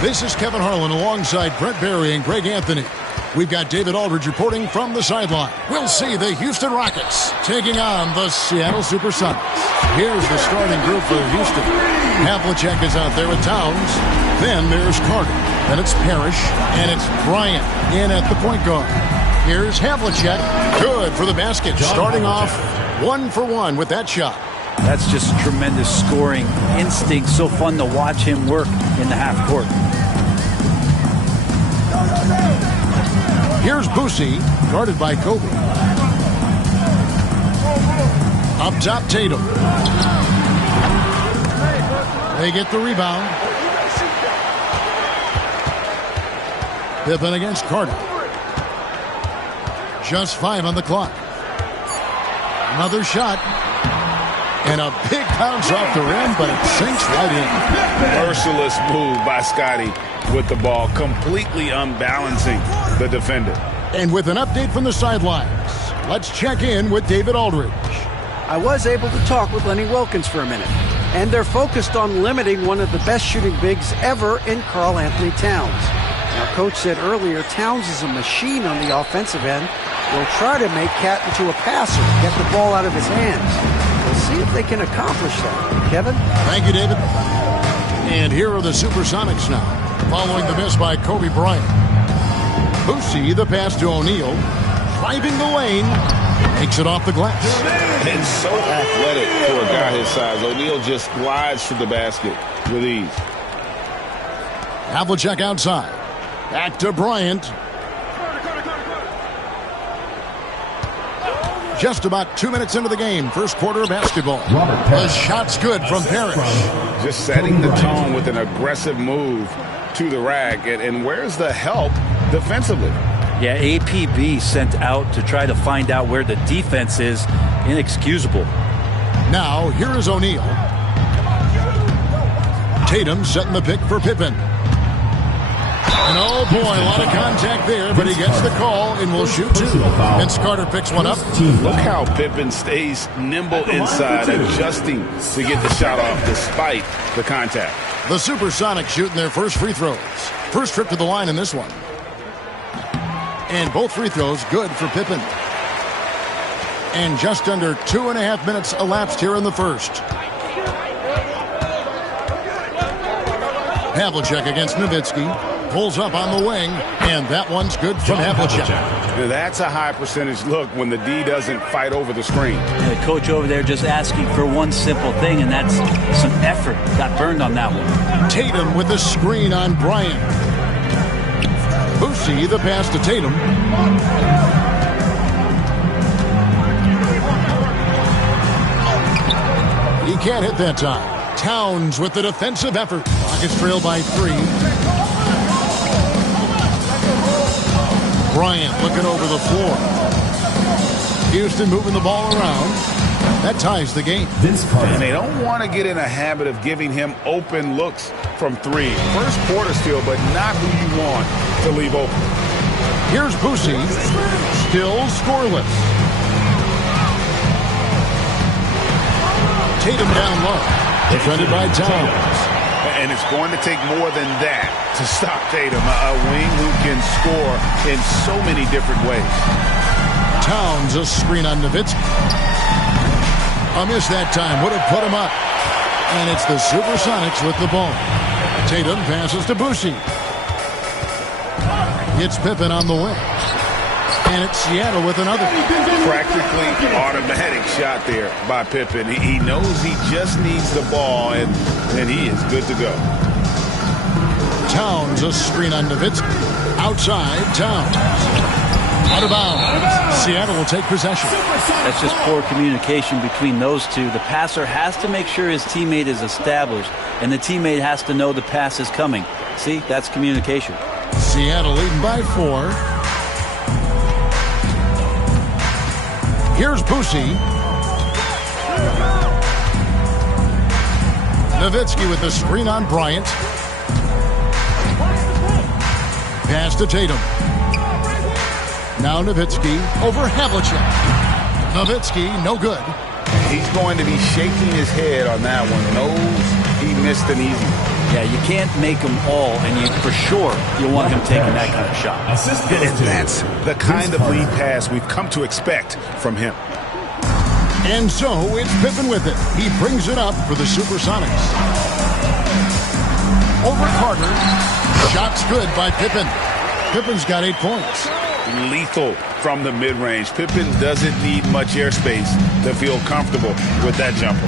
This is Kevin Harlan alongside Brett Barry and Greg Anthony. We've got David Aldridge reporting from the sideline. We'll see the Houston Rockets taking on the Seattle Supersonics. Here's the starting group for Houston. Havlicek is out there with Towns. Then there's Carter. Then it's Parrish. And it's Bryant in at the point guard. Here's Havlicek. Good for the basket. Starting off 1 for 1 with that shot. That's just tremendous scoring instinct. So fun to watch him work in the half court. Here's Boosie, guarded by Kobe. Up top, Tatum. They get the rebound. Pippen against Carter. Just 5 on the clock. Another shot. And a big bounce off the rim, but it sinks right in. Merciless move by Scotty with the ball, completely unbalancing the defender. And with an update from the sidelines, let's check in with David Aldridge. I was able to talk with Lenny Wilkins for a minute, and they're focused on limiting one of the best shooting bigs ever in Karl Anthony Towns. Now, Coach said earlier, Towns is a machine on the offensive end. Will try to make Cat into a passer, get the ball out of his hands. We'll see if they can accomplish that. Kevin? Thank you, David. And here are the Supersonics now, following the miss by Kobe Bryant. Boosie, the pass to O'Neal, driving the lane, takes it off the glass. And so athletic for a guy his size. O'Neal just glides to the basket with ease. Havlicek outside. Back to Bryant. Just about 2 minutes into the game, first quarter of basketball. The shot's good from Parrish. Just setting the tone with an aggressive move to the rack. And where's the help defensively? Yeah, APB sent out to try to find out where the defense is. Inexcusable. Now, here is O'Neal. Tatum setting the pick for Pippen. And oh boy, a lot of contact there, but he gets the call and will shoot 2. Vince Carter picks one up. Look how Pippen stays nimble inside, adjusting to get the shot off despite the contact. The Supersonics shooting their first free throws. First trip to the line in this one. And both free throws good for Pippen. And just under 2.5 minutes elapsed here in the first. Havlicek against Nowitzki. Pulls up on the wing, and that one's good from Havlicek. That's a high percentage look when the D doesn't fight over the screen. And the coach over there just asking for one simple thing, and that's some effort. Got burned on that one. Tatum with the screen on Bryant. Boosie, the pass to Tatum. He can't hit that time. Towns with the defensive effort. Rockets trail by 3. Bryant looking over the floor. Houston moving the ball around. That ties the game. And they don't want to get in a habit of giving him open looks from 3. First quarter still, but not who you want to leave open. Here's Boosie. Still scoreless. Tatum down low. Defended by Towns. And it's going to take more than that to stop Tatum, a wing who can score in so many different ways. Towns, a screen on Nowitzki. A miss that time would have put him up. And it's the Supersonics with the ball. Tatum passes to Boosie. It's Pippen on the wing. And it's Seattle with another. Practically automatic shot there by Pippen. He knows he just needs the ball, and he is good to go. Towns, a screen on Nowitzki. Outside, Towns. Out of bounds. Seattle will take possession. That's just poor communication between those two. The passer has to make sure his teammate is established, and the teammate has to know the pass is coming. See, that's communication. Seattle leading by 4. Here's Boosie. Nowitzki with the screen on Bryant. Pass to Tatum. Now Nowitzki over Havlicek. Nowitzki, no good. He's going to be shaking his head on that one. Knows he missed an easy one. Yeah, you can't make them all, and for sure you want him taking that kind of shot. And that's the kind of lead pass we've come to expect from him. And so it's Pippen with it. He brings it up for the Supersonics. Over Carter. Shot's good by Pippen. Pippen's got 8 points. Lethal from the mid-range. Pippen doesn't need much airspace to feel comfortable with that jumper.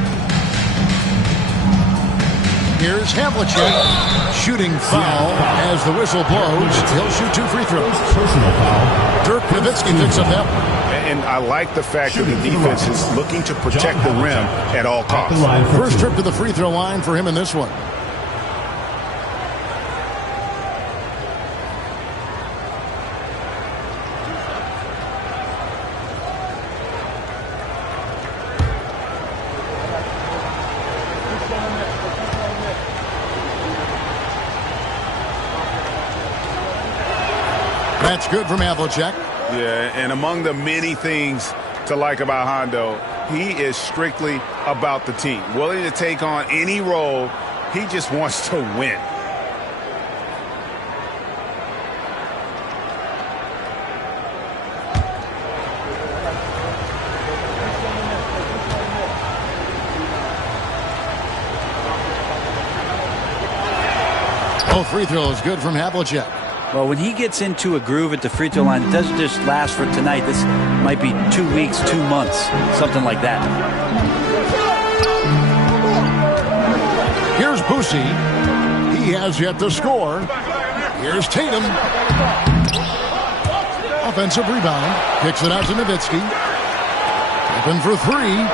Here's Havlicek. Shooting foul as the whistle blows. He'll shoot 2 free throws. Personal foul. Dirk Nowitzki picks up that one. And I like the fact that the defense is looking to protect the rim at all costs. First trip to the free throw line for him in this one. That's good from Havlicek. Yeah, and among the many things to like about Hondo, he is strictly about the team. Willing to take on any role. He just wants to win. Both free throws good from Havlicek. Well, when he gets into a groove at the free throw line, it doesn't just last for tonight. This might be 2 weeks, 2 months, something like that. Here's Boosie. He has yet to score. Here's Tatum. Offensive rebound. Kicks it out to Nowitzki. Open for 3.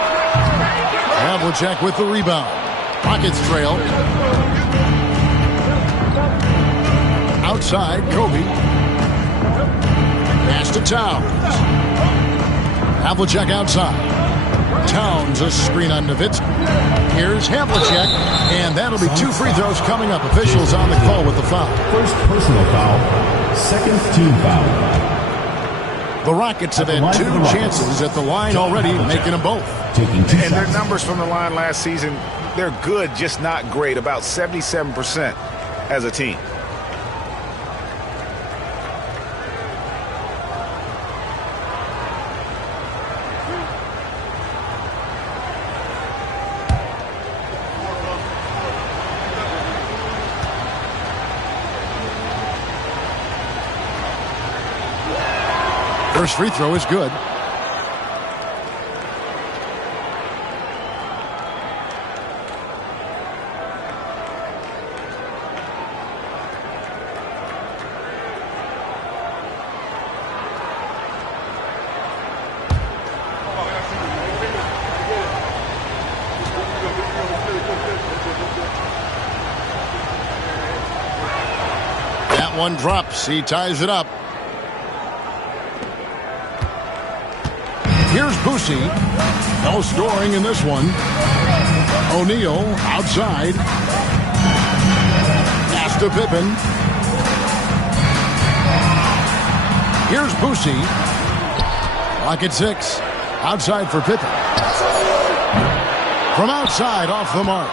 Havlicek with the rebound. Rockets trail. Outside, Kobe. Pass to Towns. Havlicek outside. Towns a screen on Nowitzki. Here's Havlicek, and that'll be 2 free throws coming up. Officials on the call with the foul. First personal foul. Second team foul. The Rockets have had 2 chances at the line already, making them both. Taking 2 And their shots. numbers from the line last season, they're good, just not great. About 77% as a team. First free throw is good. That one drops. He ties it up. Here's Boosie. No scoring in this one. O'Neal outside. Pass to Pippen. Here's Boosie. Lock at 6. Outside for Pippen. From outside, off the mark.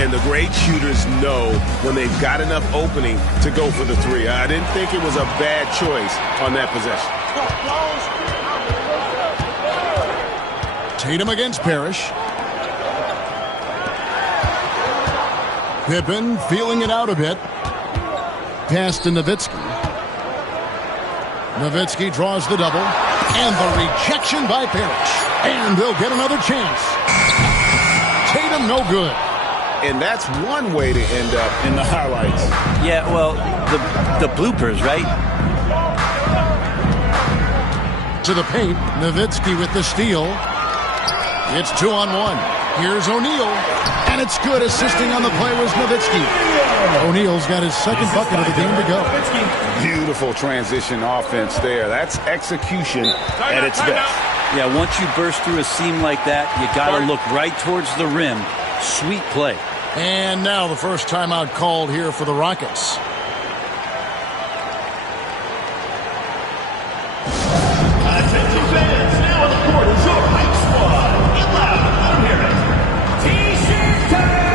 And the great shooters know when they've got enough opening to go for the 3. I didn't think it was a bad choice on that possession. Tatum against Parrish. Pippen feeling it out a bit. Pass to Nowitzki. Nowitzki draws the double. And the rejection by Parrish. And they'll get another chance. Tatum no good. And that's one way to end up in the highlights. Yeah, well, the bloopers, right? To the paint. Nowitzki with the steal. It's 2-on-1. Here's O'Neal. And it's good. Assisting on the play was Nowitzki. O'Neal's got his second bucket of the game to go. Beautiful transition offense there. That's execution at its best. Yeah, once you burst through a seam like that, you got to look right towards the rim. Sweet play. And now the first timeout called here for the Rockets. Attention fans, now on the court is your hype squad. Get loud, let them hear it. T-shirt time!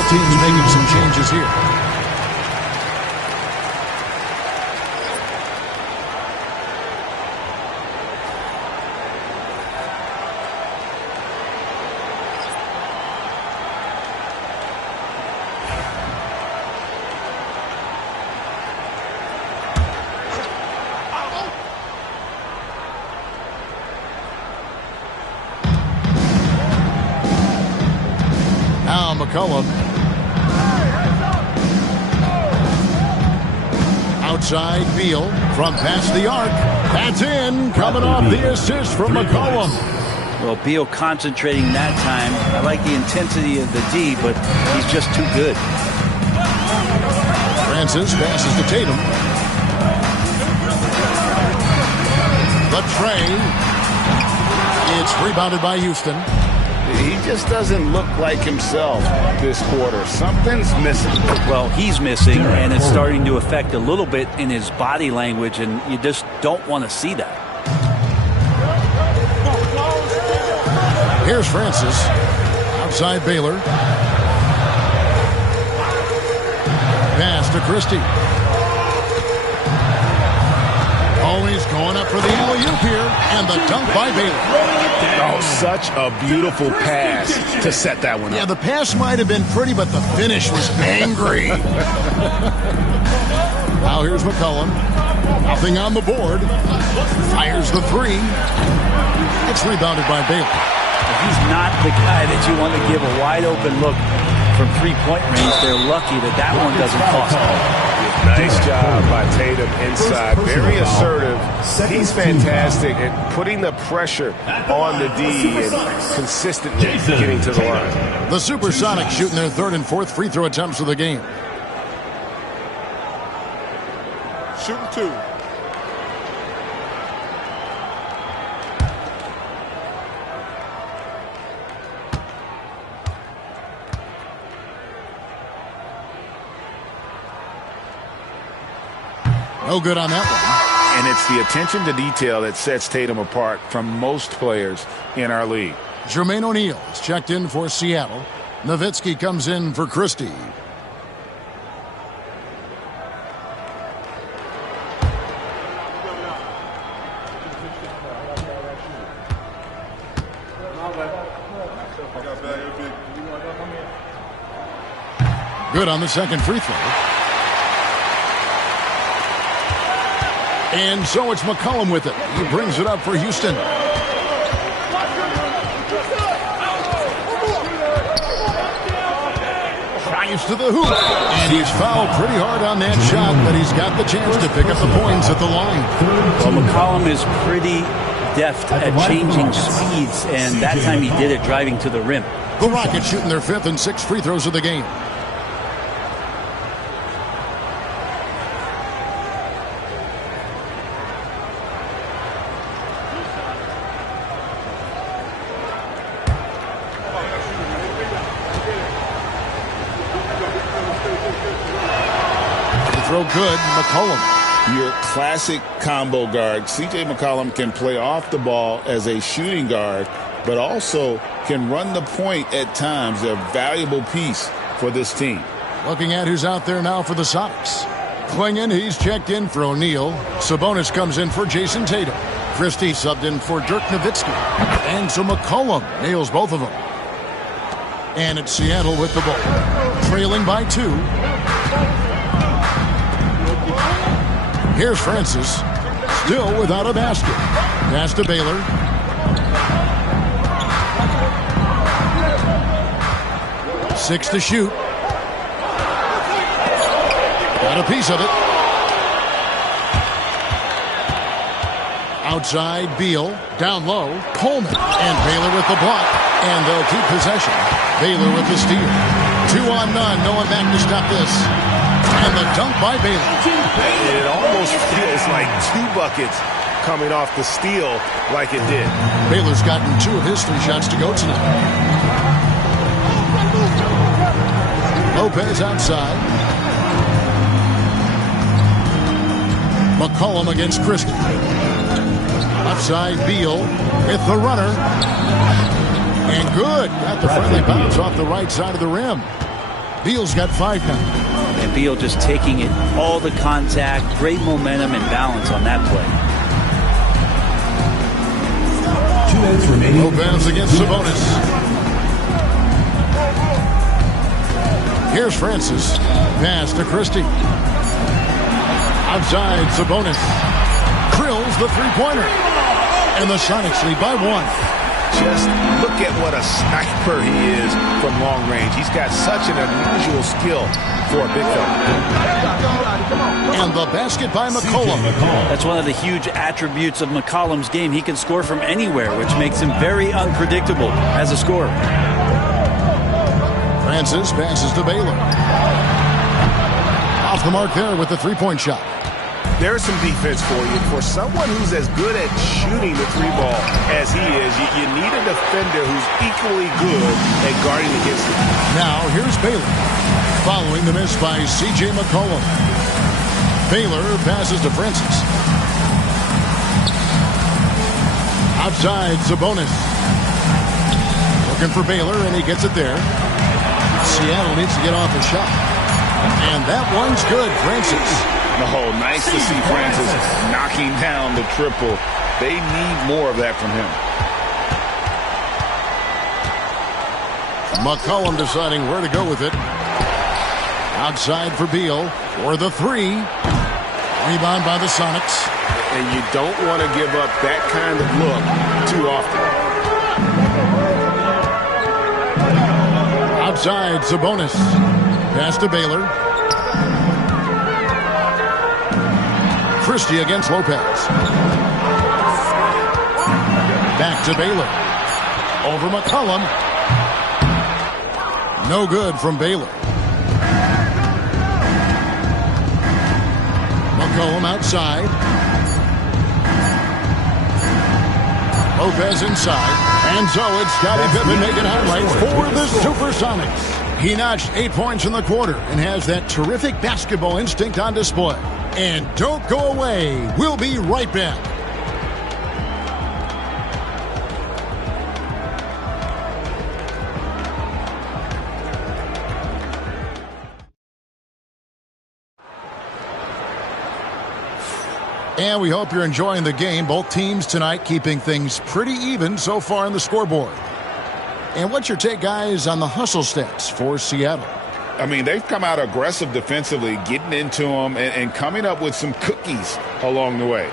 Both teams making some changes here. McCollum. Outside Beal from past the arc. That's in. Coming off the assist from McCollum. Well, Beal concentrating that time. I like the intensity of the D, but he's just too good. Francis passes to Tatum. The tray. It's rebounded by Houston. He just doesn't look like himself this quarter. Something's missing. Well, he's missing, and it's starting to affect a little bit in his body language, and you just don't want to see that. Here's Francis. Outside Baylor. Pass to Christie. Always going up for the alley-oop here, and the dunk by Baylor. Oh, such a beautiful pass to set that one up. Yeah, the pass might have been pretty, but the finish was angry. Now here's McCollum. Nothing on the board. Fires the three. It's rebounded by Baylor. He's not the guy that you want to give a wide-open look from three-point range. They're lucky that that one doesn't cost them. Nice job by Tatum inside. Very assertive. He's fantastic at putting the pressure on the D and consistently getting to the line. The Supersonics shooting their third and fourth free throw attempts of the game. Shooting two. No good on that one. And it's the attention to detail that sets Tatum apart from most players in our league. Jermaine O'Neal is checked in for Seattle. Nowitzki comes in for Christie. Good on the second free throw. And so it's McCollum with it. He brings it up for Houston. Drives to the hoop. And he's fouled pretty hard on that shot, but he's got the chance to pick up the points at the line. Well, McCollum is pretty deft at changing speeds, and that time he did it driving to the rim. The Rockets shooting their fifth and sixth free throws of the game. Throw good, McCollum. Your classic combo guard. C.J. McCollum can play off the ball as a shooting guard, but also can run the point at times. A valuable piece for this team. Looking at who's out there now for the Sonics. Klingon, he's checked in for O'Neal. Sabonis comes in for Jason Tatum. Christie subbed in for Dirk Nowitzki. And so McCollum nails both of them. And it's Seattle with the ball. Trailing by 2. Here's Francis, still without a basket. Pass to Baylor. Six to shoot. Got a piece of it. Outside, Beal. Down low, Coleman. And Baylor with the block. And they'll keep possession. Baylor with the steal. 2 on none. No one back to stop this. And the dunk by Baylor. It almost feels like 2 buckets coming off the steal like it did. Baylor's gotten 2 of his 3 shots to go tonight. Lopez outside. McCollum against Christie. Outside Beal with the runner. And good. Got the friendly bounce off the right side of the rim. Beal's got 5 now. And Beal just taking it, all the contact, great momentum and balance on that play. 2 minutes remaining. Lopez against Sabonis. Here's Francis. Pass to Christie. Outside, Sabonis. Drills the three-pointer. And the Sonics lead by 1. Just look at what a sniper he is from long range. He's got such an unusual skill for a big fella. And the basket by McCollum. That's one of the huge attributes of McCollum's game. He can score from anywhere, which makes him very unpredictable as a scorer. Francis passes to Baylor. Off the mark there with the three-point shot. There's some defense for you. For someone who's as good at shooting the three ball as he is, you need a defender who's equally good at guarding against him. Now, here's Baylor. Following the miss by C.J. McCollum. Baylor passes to Francis. Outside, Sabonis. Looking for Baylor, and he gets it there. Seattle needs to get off a shot. And that one's good, Francis. Oh, nice to see Francis knocking down the triple. They need more of that from him. McCollum deciding where to go with it. Outside for Beal for the 3. Rebound by the Sonics. And you don't want to give up that kind of look too often. Outside, Sabonis. Pass to Baylor. Christie against Lopez. Back to Baylor. Over McCollum. No good from Baylor. McCollum outside. Lopez inside. And so it's Scottie Pippen making highlights for the Supersonics. He notched 8 points in the quarter and has that terrific basketball instinct on display. And don't go away. We'll be right back. And we hope you're enjoying the game. Both teams tonight keeping things pretty even so far on the scoreboard. And what's your take, guys, on the hustle stats for Seattle? I mean, they've come out aggressive defensively, getting into them and coming up with some cookies along the way.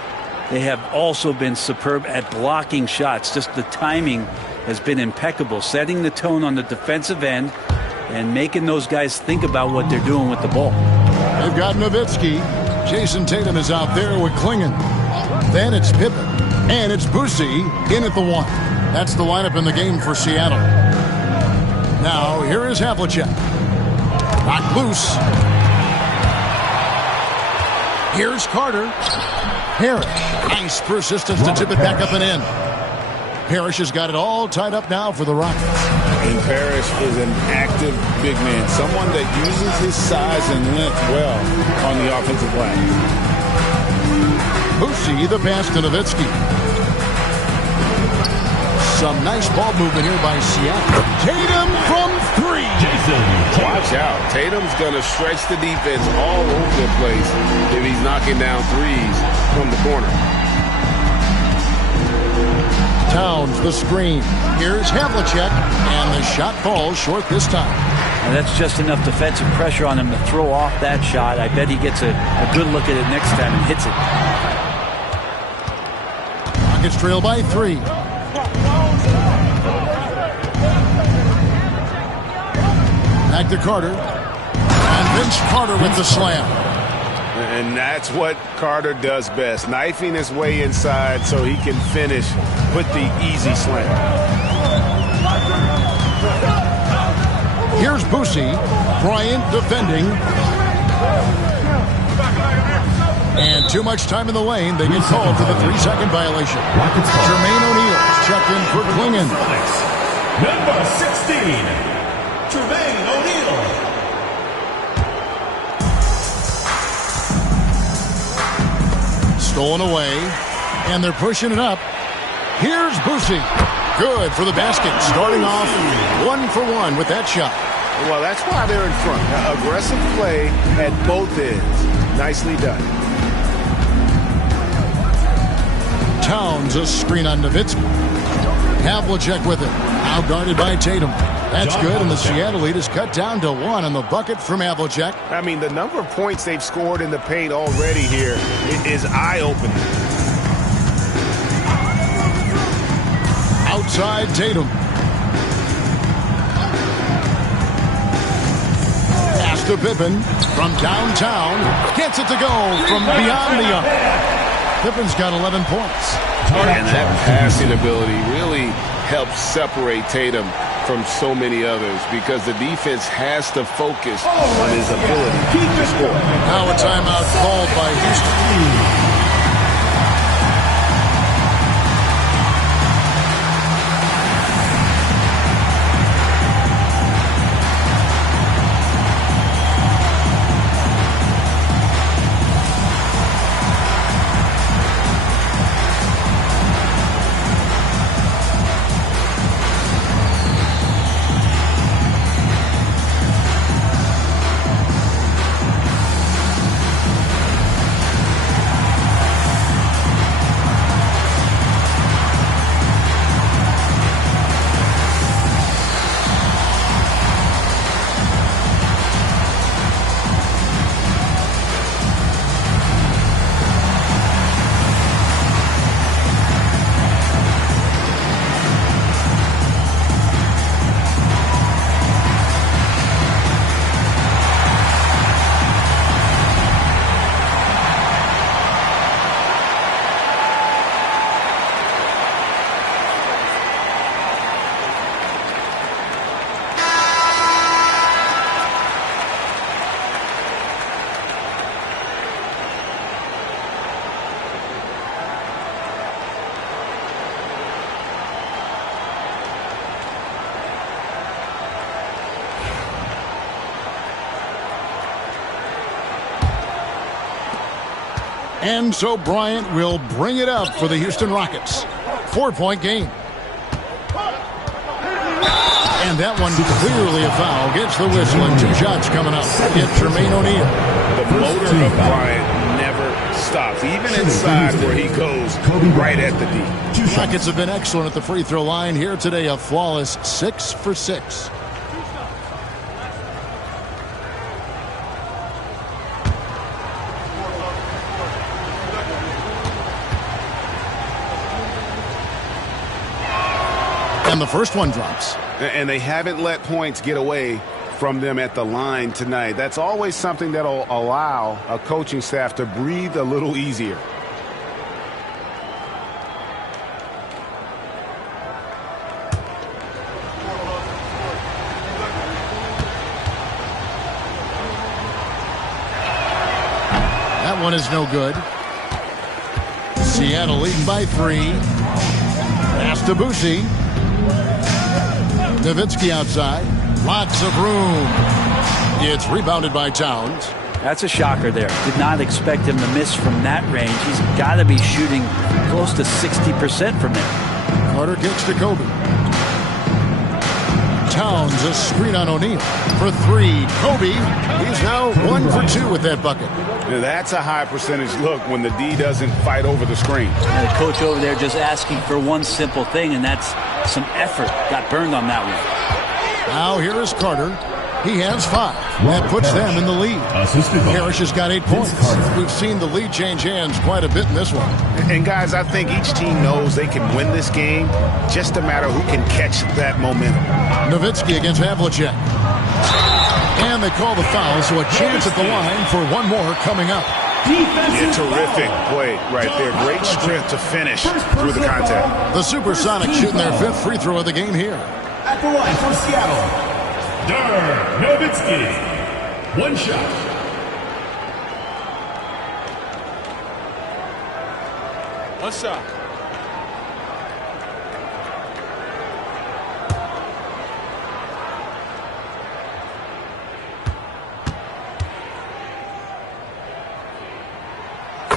They have also been superb at blocking shots. Just the timing has been impeccable, setting the tone on the defensive end and making those guys think about what they're doing with the ball. They've got Nowitzki. Jason Tatum is out there with Klingon. Then it's Pippen. And it's Boosie in at the 1. That's the lineup in the game for Seattle. Now, here is Havlicek. Knocked loose. Here's Carter. Parrish. Nice persistence to tip it back up and in. Parrish has got it all tied up now for the Rockets. And Parrish is an active big man, someone that uses his size and length well on the offensive line. Boosie, the pass to Nowitzki. Some nice ball movement here by Seattle. Tatum from 3. Watch out. Tatum's going to stretch the defense all over the place if he's knocking down threes from the corner. Towns the screen. Here's Havlicek, and the shot falls short this time. And that's just enough defensive pressure on him to throw off that shot. I bet he gets a good look at it next time and hits it. Rockets trail by 3. Back to Carter. And Vince Carter with the slam. And that's what Carter does best, knifing his way inside so he can finish with the easy slam. Here's Boosie. Bryant defending. And too much time in the lane. They get called for the 3-second violation. Jermaine O'Neal checked in for Klingon. Number 16, Jermaine O'Neal. Stolen away, and they're pushing it up. Here's Boosie. Good for the basket, starting off 1 for 1 with that shot. Well, that's why they're in front. Aggressive play at both ends. Nicely done. Towns, a screen on Nowitzki. Havlicek with it. Now guarded by Tatum. That's good, and the Seattle lead is cut down to 1 on the bucket from Havlicek. I mean, the number of points they've scored in the paint already here is eye-opening. Outside Tatum. Pass to Pippen from downtown. Gets it to go from beyond the arc. Pippen's got 11 points. And that passing ability really helps separate Tatum from so many others because the defense has to focus on his ability to score. Now a timeout called by Houston. And so Bryant will bring it up for the Houston Rockets. 4-point game. And that one clearly a foul. Gets the whistle and 2 shots coming up. It's Jermaine O'Neal. The motor of Bryant never stops, even inside where he goes right at the D. Rockets have been excellent at the free throw line here today. A flawless 6 for 6. And the first one drops. And they haven't let points get away from them at the line tonight. That's always something that'll allow a coaching staff to breathe a little easier. That one is no good. Seattle leading by 3. Pass to Boucy. Nowitzki outside. Lots of room. It's rebounded by Towns. That's a shocker there. Did not expect him to miss from that range. He's got to be shooting close to 60% from there. Carter kicks to Kobe. Towns, a screen on O'Neal for 3. Kobe, he's now 1 for 2 with that bucket. Now that's a high percentage look when the D doesn't fight over the screen. And the coach over there just asking for one simple thing, and that's some effort. Got burned on that one. Now here is Carter. He has 5. That puts them in the lead. Harris has got 8 points. We've seen the lead change hands quite a bit in this one. And guys, I think each team knows they can win this game. Just a matter who can catch that momentum. Nowitzki against Havlicek. And they call the foul, so a chance at the line for one more coming up. Yeah, terrific play right there. Great strength to finish through the contact. The Supersonics shooting their 5th free throw of the game here. At the line for Seattle, Nowitzki. 1 shot. What's up?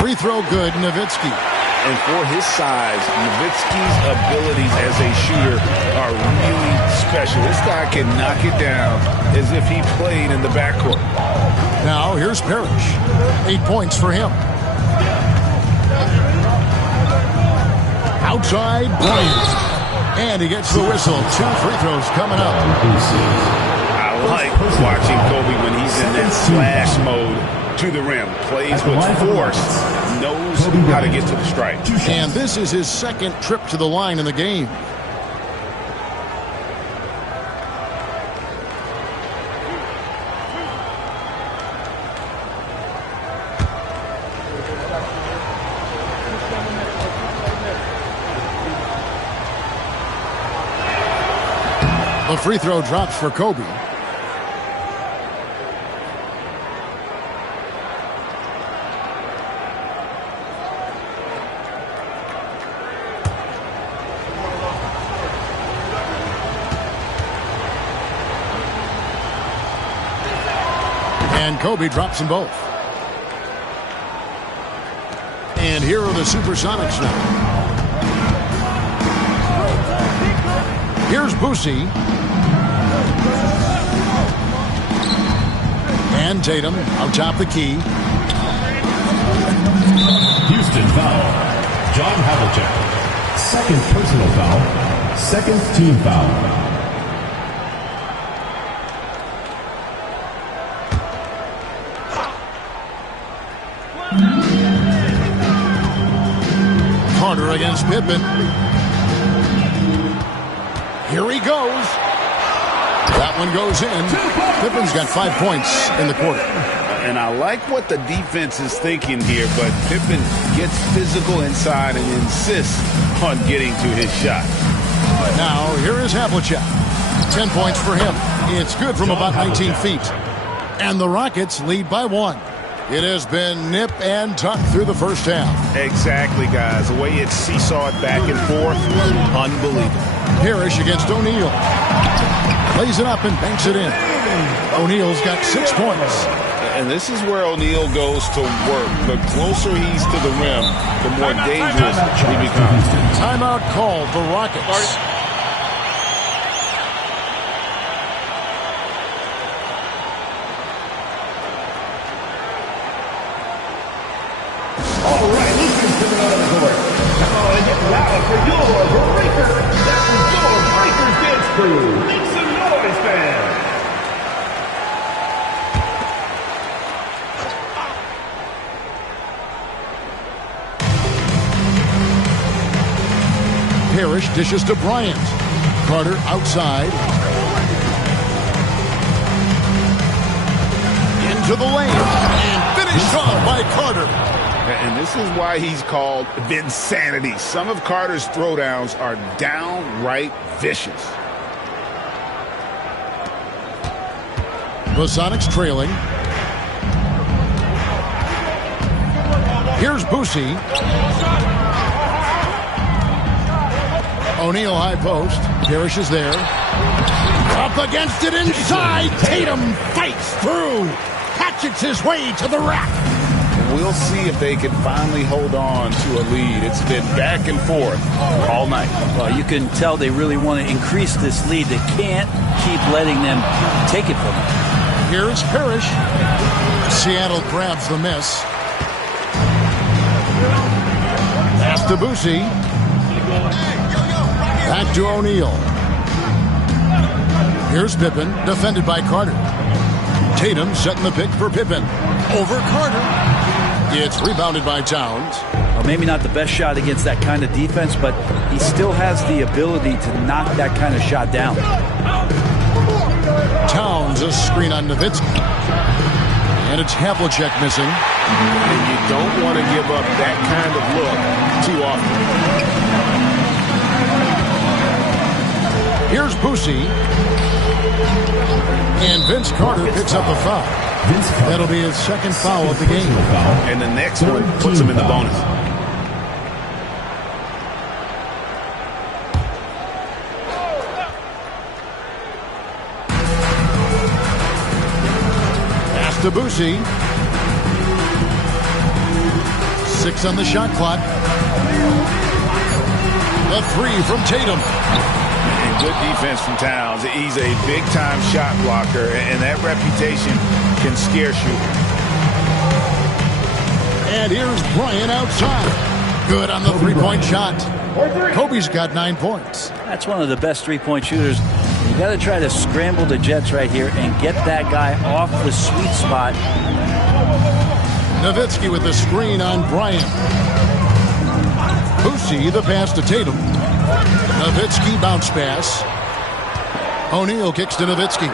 Free throw good, Nowitzki. And for his size, Nowitzki's abilities as a shooter are really special. This guy can knock it down as if he played in the backcourt. Now here's Parrish. 8 points for him. Outside Bryant. And he gets the whistle. 2 free throws coming up. I like watching Kobe when he's in that slash mode to the rim. Plays with force. Knows how to get to the stripe. And this is his second trip to the line in the game. The free throw drops for Kobe. And Kobe drops them both. And here are the Supersonics now. Here's Boosie. And Tatum out top the key. Houston foul. John Havlicek. Second personal foul. Second team foul. Carter against Pippen. Here he goes. That one goes in. Pippen's got 5 points in the quarter. And I like what the defense is thinking here, but Pippen gets physical inside and insists on getting to his shot. Now, here is Havlicek. 10 points for him. It's good from about 19 feet. And the Rockets lead by 1. It has been nip and tuck through the first half. Exactly, guys. The way it's seesawed back and forth, unbelievable. Parrish against O'Neal. Plays it up and banks it in. O'Neal's got 6 points. And this is where O'Neal goes to work. The closer he's to the rim, the more dangerous he becomes. Timeout called the Rockets. All right, Lucas coming out of the court. Come on and get loud for your Breakers. That was your Breakers dance crew. Make some noise, fans. Parrish dishes to Bryant. Carter outside. Into the lane. And finished off by Carter. And this is why he's called Vinsanity. Some of Carter's throwdowns are downright vicious. The Sonics trailing. Here's Boosie. O'Neal high post. Parrish is there. Up against it inside. Tatum fights through. Hatchets his way to the rack. We'll see if they can finally hold on to a lead. It's been back and forth all night. Well, you can tell they really want to increase this lead. They can't keep letting them take it from them. Here's Parrish. Seattle grabs the miss. Pass to Boosie. Back to O'Neal. Here's Pippen, defended by Carter. Tatum setting the pick for Pippen. Over Carter. It's rebounded by Towns. Well, maybe not the best shot against that kind of defense, but he still has the ability to knock that kind of shot down. Towns, a screen on Nowitzki. And it's Havlicek missing. And you don't want to give up that kind of look too often. Here's Boosie. And Vince Carter picks up a foul. That'll be his second foul of the game. And the next one puts him in the bonus. Pass to Boosie. 6 on the shot clock. The 3 from Tatum. Good defense from Towns. He's a big-time shot blocker, and that reputation can scare shooters. And here's Bryant outside. Good on the three-point shot. Kobe's got 9 points. That's one of the best three-point shooters. You got to try to scramble the Jets right here and get that guy off the sweet spot. Nowitzki with the screen on Bryant. Boosie, the pass to Tatum. Nowitzki bounce pass. O'Neal kicks to Nowitzki.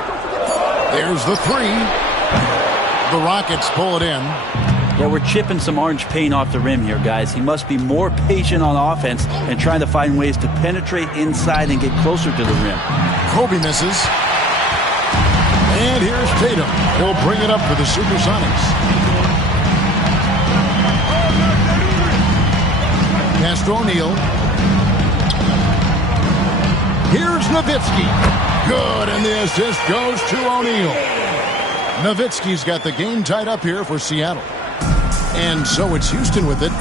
There's the three. The Rockets pull it in. Yeah, we're chipping some orange paint off the rim here, guys. He must be more patient on offense and trying to find ways to penetrate inside and get closer to the rim. Kobe misses. And here's Tatum. He'll bring it up for the Supersonics. Pass to O'Neal. Here's Nowitzki. Good, and the assist goes to O'Neal. Nowitzki's got the game tied up here for Seattle. And so it's Houston with it.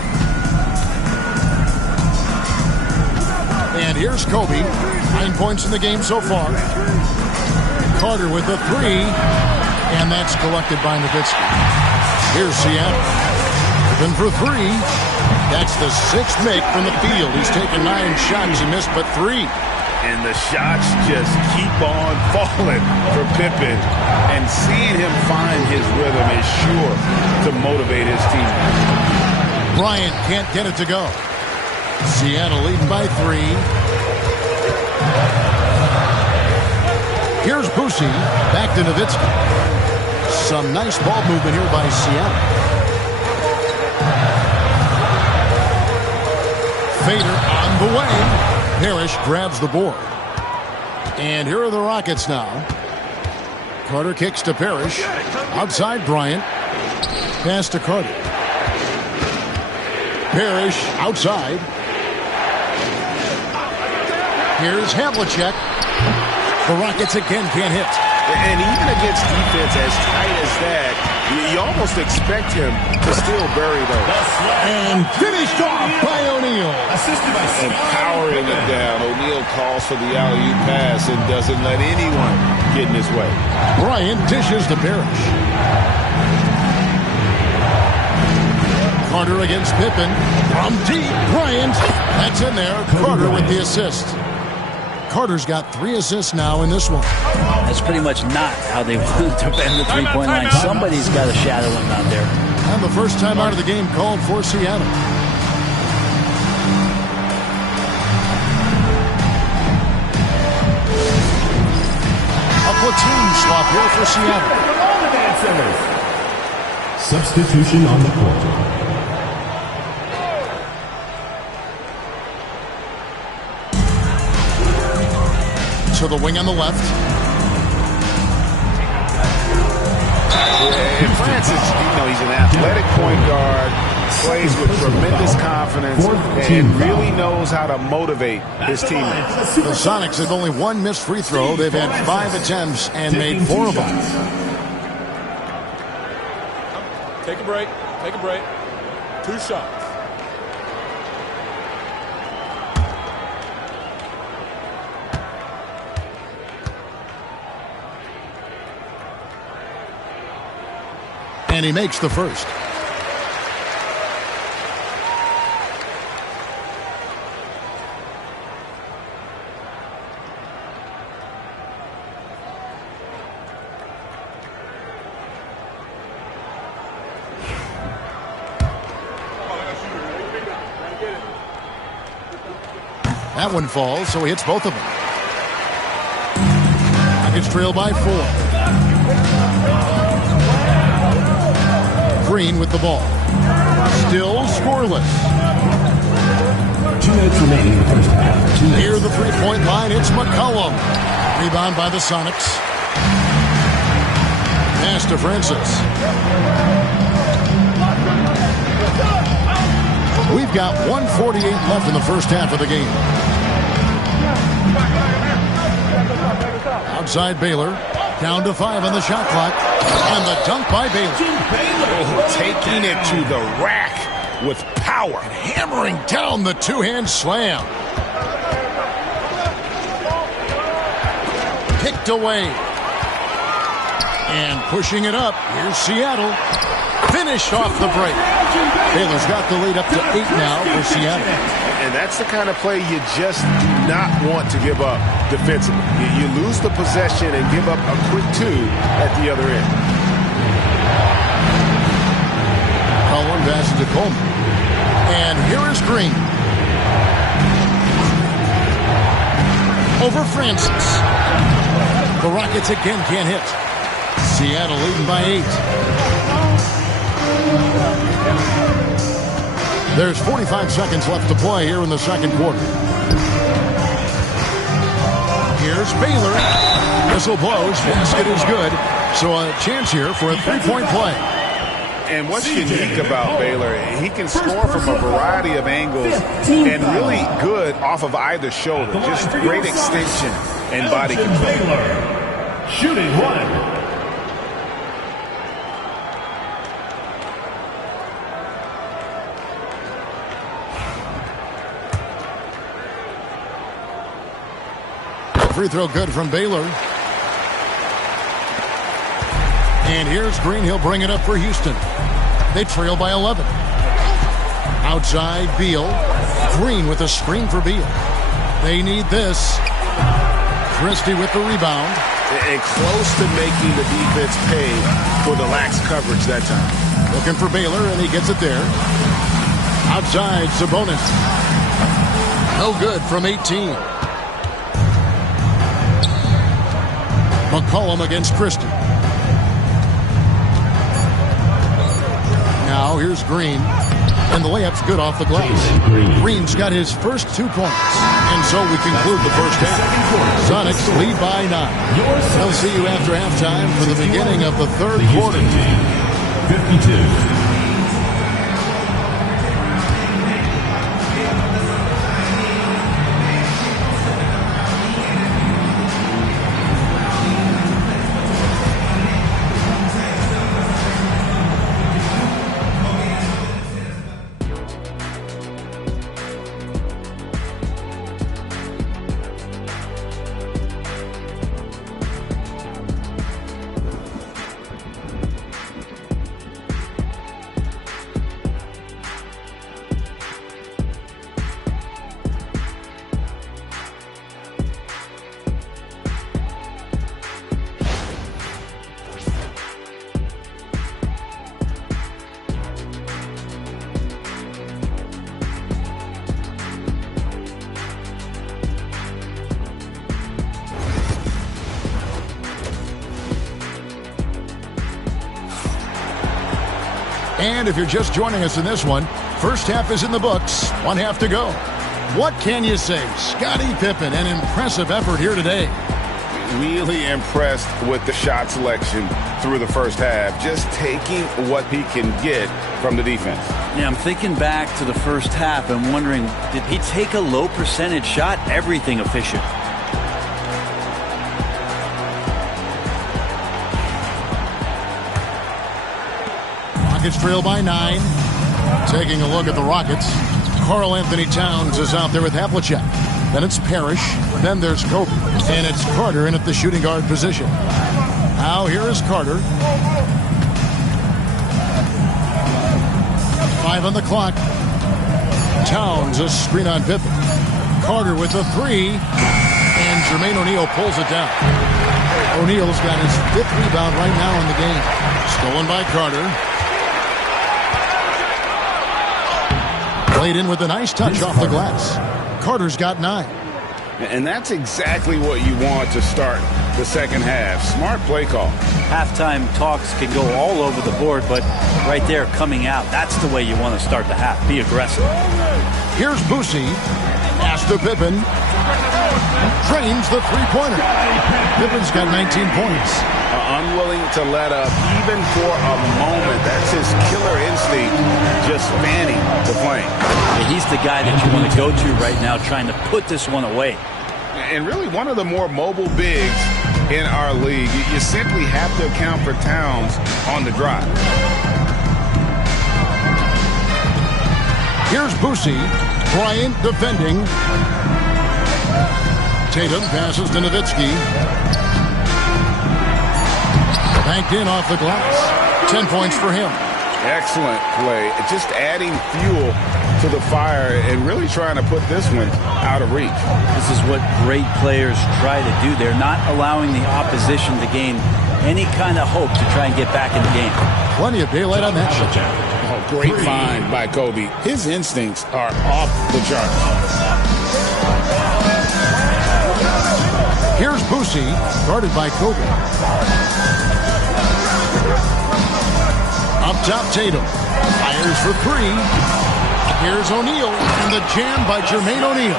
And here's Kobe. 9 points in the game so far. Carter with the three. And that's collected by Nowitzki. Here's Seattle. Open for three. That's the 6th make from the field. He's taken 9 shots. He missed but 3. And the shots just keep on falling for Pippen. And seeing him find his rhythm is sure to motivate his team. Bryant can't get it to go. Seattle leading by 3. Here's Boosie. Back to Nowitzki. Some nice ball movement here by Seattle. Fader on the way. Parrish grabs the board. And here are the Rockets now. Carter kicks to Parrish. Outside Bryant. Pass to Carter. Parrish outside. Here's Havlicek. The Rockets again can't hit. And even against defense as tight as that, you almost expect him to still bury those. And finished off by O'Neal. And powering it down. O'Neal calls for the alley-oop pass and doesn't let anyone get in his way. Bryant dishes to Parrish. Carter against Pippen. From deep, Bryant. That's in there. Carter with the assist. Carter's got 3 assists now in this one. That's pretty much not how they want to defend the three-point line. Somebody's got to shadow him out there. And the first time out of the game called for Seattle. A platoon swap here for Seattle. Substitution on the court. To the wing on the left. And Francis, he's an athletic point guard, plays with tremendous confidence, and really knows how to motivate his teammates. The Sonics have only 1 missed free throw. They've had 5 attempts and made 4 of them. Take a break. Take a break. 2 shots. And he makes the first. That one falls, so he hits both of them. Rockets trail by 4. Green with the ball. Still scoreless. 2 minutes remaining in the first half. Near the three-point line, it's McCollum. Rebound by the Sonics. Pass to Francis. We've got 1:48 left in the first half of the game. Outside Baylor. Down to 5 on the shot clock. And the dunk by Baylor. Taking it to the rack with power. And hammering down the two-hand slam. knocked away. And pushing it up, here's Seattle. Finished off the break. Baylor's got the lead up to 8 now for Seattle. And that's the kind of play you just do not want to give up defensively. You lose the possession and give up a quick 2 at the other end. Cohen passes to Coleman. And here is Green. Over Francis. The Rockets again can't hit. Seattle leading by 8. There's 45 seconds left to play here in the second quarter. Here's Baylor. Whistle blows. Basket is good. So a chance here for a three-point play. And what's unique about Baylor, he can score from a variety of angles and really good off of either shoulder. Just great extension and body control. Baylor, shooting 1. Free throw good from Baylor. And here's Green. He'll bring it up for Houston. They trail by 11. Outside, Beal. Green with a screen for Beal. They need this. Christie with the rebound. And close to making the defense pay for the lax coverage that time. Looking for Baylor, and he gets it there. Outside, Sabonis. No good from 18. McCollum against Christie. Now here's Green. And the layup's good off the glass. Green's got his first 2 points. And so we conclude the first half. Sonics lead by 9. We'll see you after halftime for the beginning of the third quarter. 52. And if you're just joining us in this one, first half is in the books. 1 half to go. What can you say? Scottie Pippen, an impressive effort here today. Really impressed with the shot selection through the first half. Just taking what he can get from the defense. Yeah, I'm thinking back to the first half and wondering, did he take a low percentage shot? Everything efficient. Rockets trail by 9. Taking a look at the Rockets. Karl Anthony Towns is out there with Havlicek. Then it's Parrish. Then there's Kobe. And it's Carter in at the shooting guard position. Now here is Carter. 5 on the clock. Towns a screen on Pippen. Carter with a 3. And Jermaine O'Neal pulls it down. O'Neal's got his 5th rebound right now in the game. Stolen by Carter. Played in with a nice touch off the glass. Carter's got 9. And that's exactly what you want to start the second half. Smart play call. Halftime talks can go all over the board, but right there coming out, that's the way you want to start the half. Be aggressive. Here's Boosie. Pass to Pippen. Drains the three-pointer. Pippen's got 19 points. Unwilling to let up even for a moment. That's his killer instinct, just fanning the flame. Yeah, he's the guy that you want to go to right now, trying to put this one away. And really one of the more mobile bigs in our league. You simply have to account for Towns on the drive. Here's Boosie. Bryant defending. Tatum passes to Nowitzki. Banked in off the glass. 10 points for him. Excellent play. Just adding fuel to the fire and really trying to put this one out of reach. This is what great players try to do. They're not allowing the opposition to gain any kind of hope to try and get back in the game. Plenty of daylight on that shot. Oh, great find by Kobe. His instincts are off the charts. Here's Boosie, guarded by Kobe. Up top, Tatum. Fires for three. Here's O'Neal, and the jam by Jermaine O'Neal.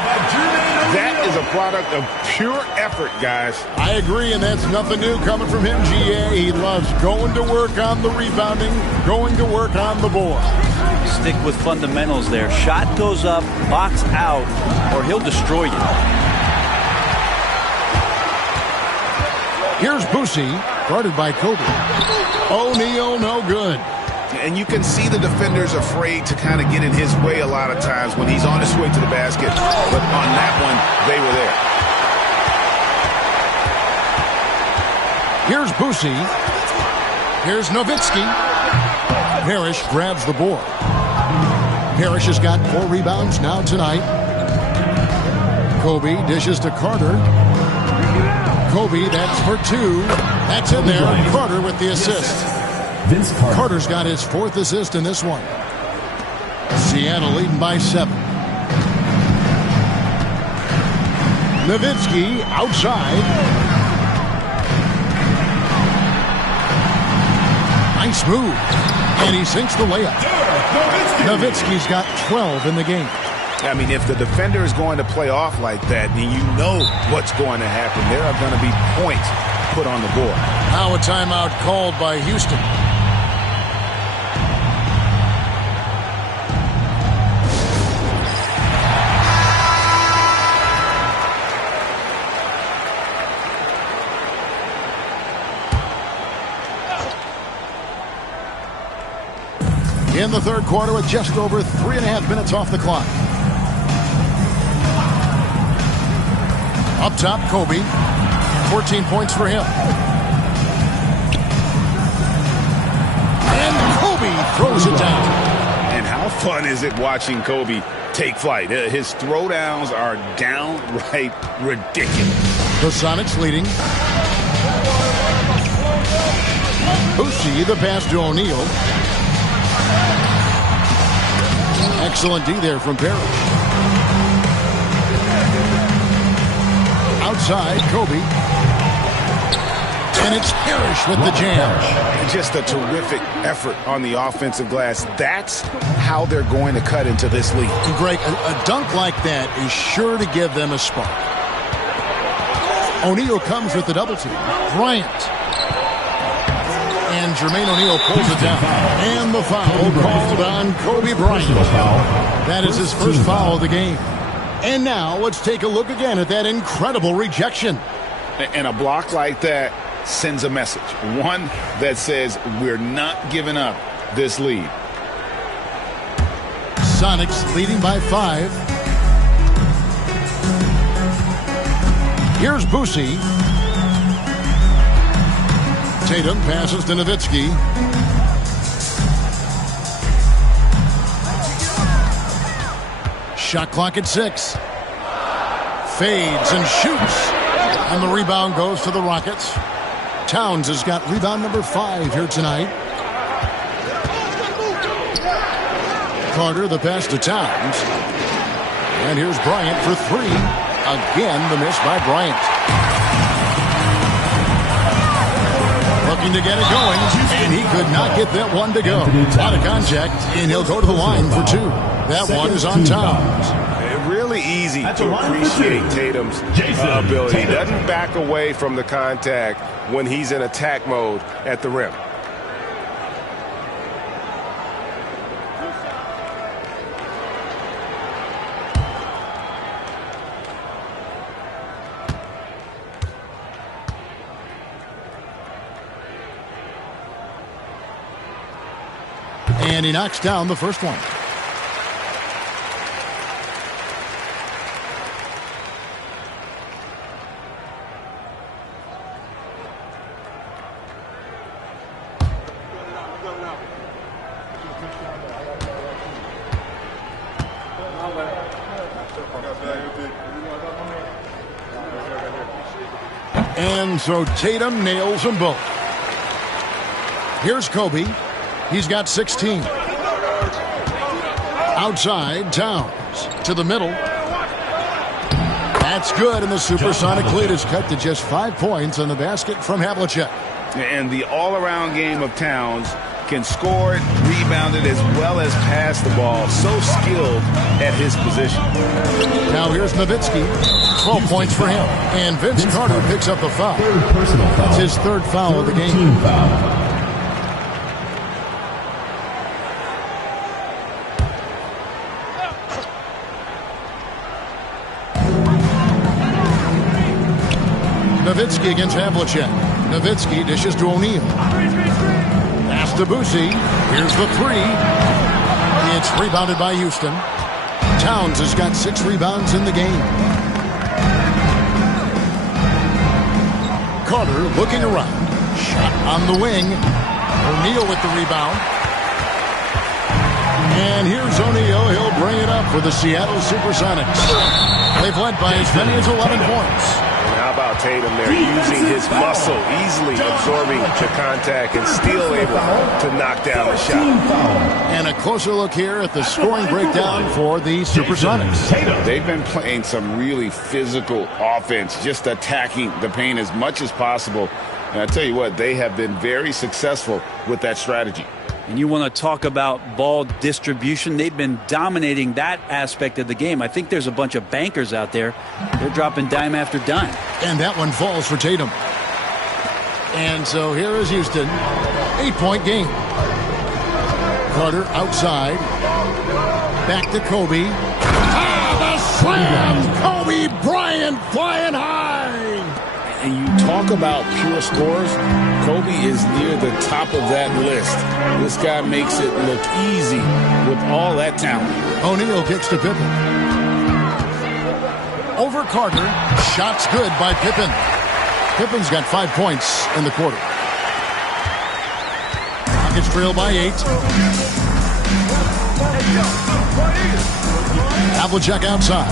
That is a product of pure effort, guys. I agree, and that's nothing new coming from him, GA. He loves going to work on the rebounding, going to work on the board. Stick with fundamentals there. Shot goes up, box out, or he'll destroy you. Here's Boosie, guarded by Kobe. O'Neal, no good. And you can see the defenders afraid to kind of get in his way a lot of times when he's on his way to the basket. But on that one, they were there. Here's Boosie. Here's Nowitzki. Parrish grabs the board. Parrish has got 4 rebounds now tonight. Kobe dishes to Carter. Kobe, that's for 2. That's in there. Carter with the assist. Vince Carter. Carter's got his 4th assist in this one. Seattle leading by 7. Nowitzki outside. Nice move. And he sinks the layup. Nowitzki's got 12 in the game. I mean, if the defender is going to play off like that, then you know what's going to happen. There are going to be points put on the board. Now a timeout called by Houston. In the third quarter with just over 3.5 minutes off the clock. Up top, Kobe. 14 points for him. And Kobe throws it down. And how fun is it watching Kobe take flight? His throwdowns are downright ridiculous. The Sonics leading. Boosie, the pass to O'Neal. Excellent D there from Parrish. Outside, Kobe. And it's Parrish with the jam. Just a terrific effort on the offensive glass. That's how they're going to cut into this lead. Greg, a dunk like that is sure to give them a spark. O'Neal comes with the double team. Bryant. And Jermaine O'Neal pulls it down. And the foul called on Kobe Bryant. That is his first foul of the game. And now let's take a look again at that incredible rejection. And a block like that sends a message. One that says we're not giving up this lead. Sonics leading by 5. Here's Boosie. Tatum passes to Nowitzki. Shot clock at 6. Fades and shoots. And the rebound goes to the Rockets. Towns has got rebound number 5 here tonight. Carter, the pass to Towns. And here's Bryant for 3. Again, the miss by Bryant. Looking to get it going, and he could not get that one to go. Out of contact, and he'll go to the line for 2. That one is on Towns. Really easy to appreciate Tatum's ability. He doesn't back away from the contact when he's in attack mode at the rim. And he knocks down the first one. And so Tatum nails them both. Here's Kobe. He's got 16. Outside, Towns to the middle. That's good, and the supersonic lead is cut to just 5 points on the basket from Havlicek. And the all-around game of Towns can score it, rebound it, as well as pass the ball. So skilled at his position. Now here's Nowitzki. 12 points for him. And Vince Carter picks up the foul. That's his third foul of the game. Team foul. Nowitzki against Havlicek. Nowitzki dishes to O'Neal. Pass to Boosie. Here's the three. It's rebounded by Houston. Towns has got 6 rebounds in the game. Carter looking around. Shot on the wing. O'Neal with the rebound. And here's O'Neal. He'll bring it up for the Seattle Supersonics. They've led by as many as 11 points. How about Tatum there, using his muscle, easily absorbing the contact and still able to knock down the shot. And a closer look here at the scoring breakdown for the Supersonics. They've been playing some really physical offense, just attacking the paint as much as possible. And I tell you what, they have been very successful with that strategy. And you want to talk about ball distribution. They've been dominating that aspect of the game. I think there's a bunch of bankers out there. They're dropping dime after dime. And that one falls for Tatum. And so here is Houston. 8-point game. Carter outside. Back to Kobe. The slam! Kobe Bryant flying high! And you talk about pure scores, Kobe is near the top of that list. This guy makes it look easy with all that talent. O'Neal kicks to Pippen. Over Carter. Shots good by Pippen. Pippen's got 5 points in the quarter. Rockets trail by 8. Havlicek outside.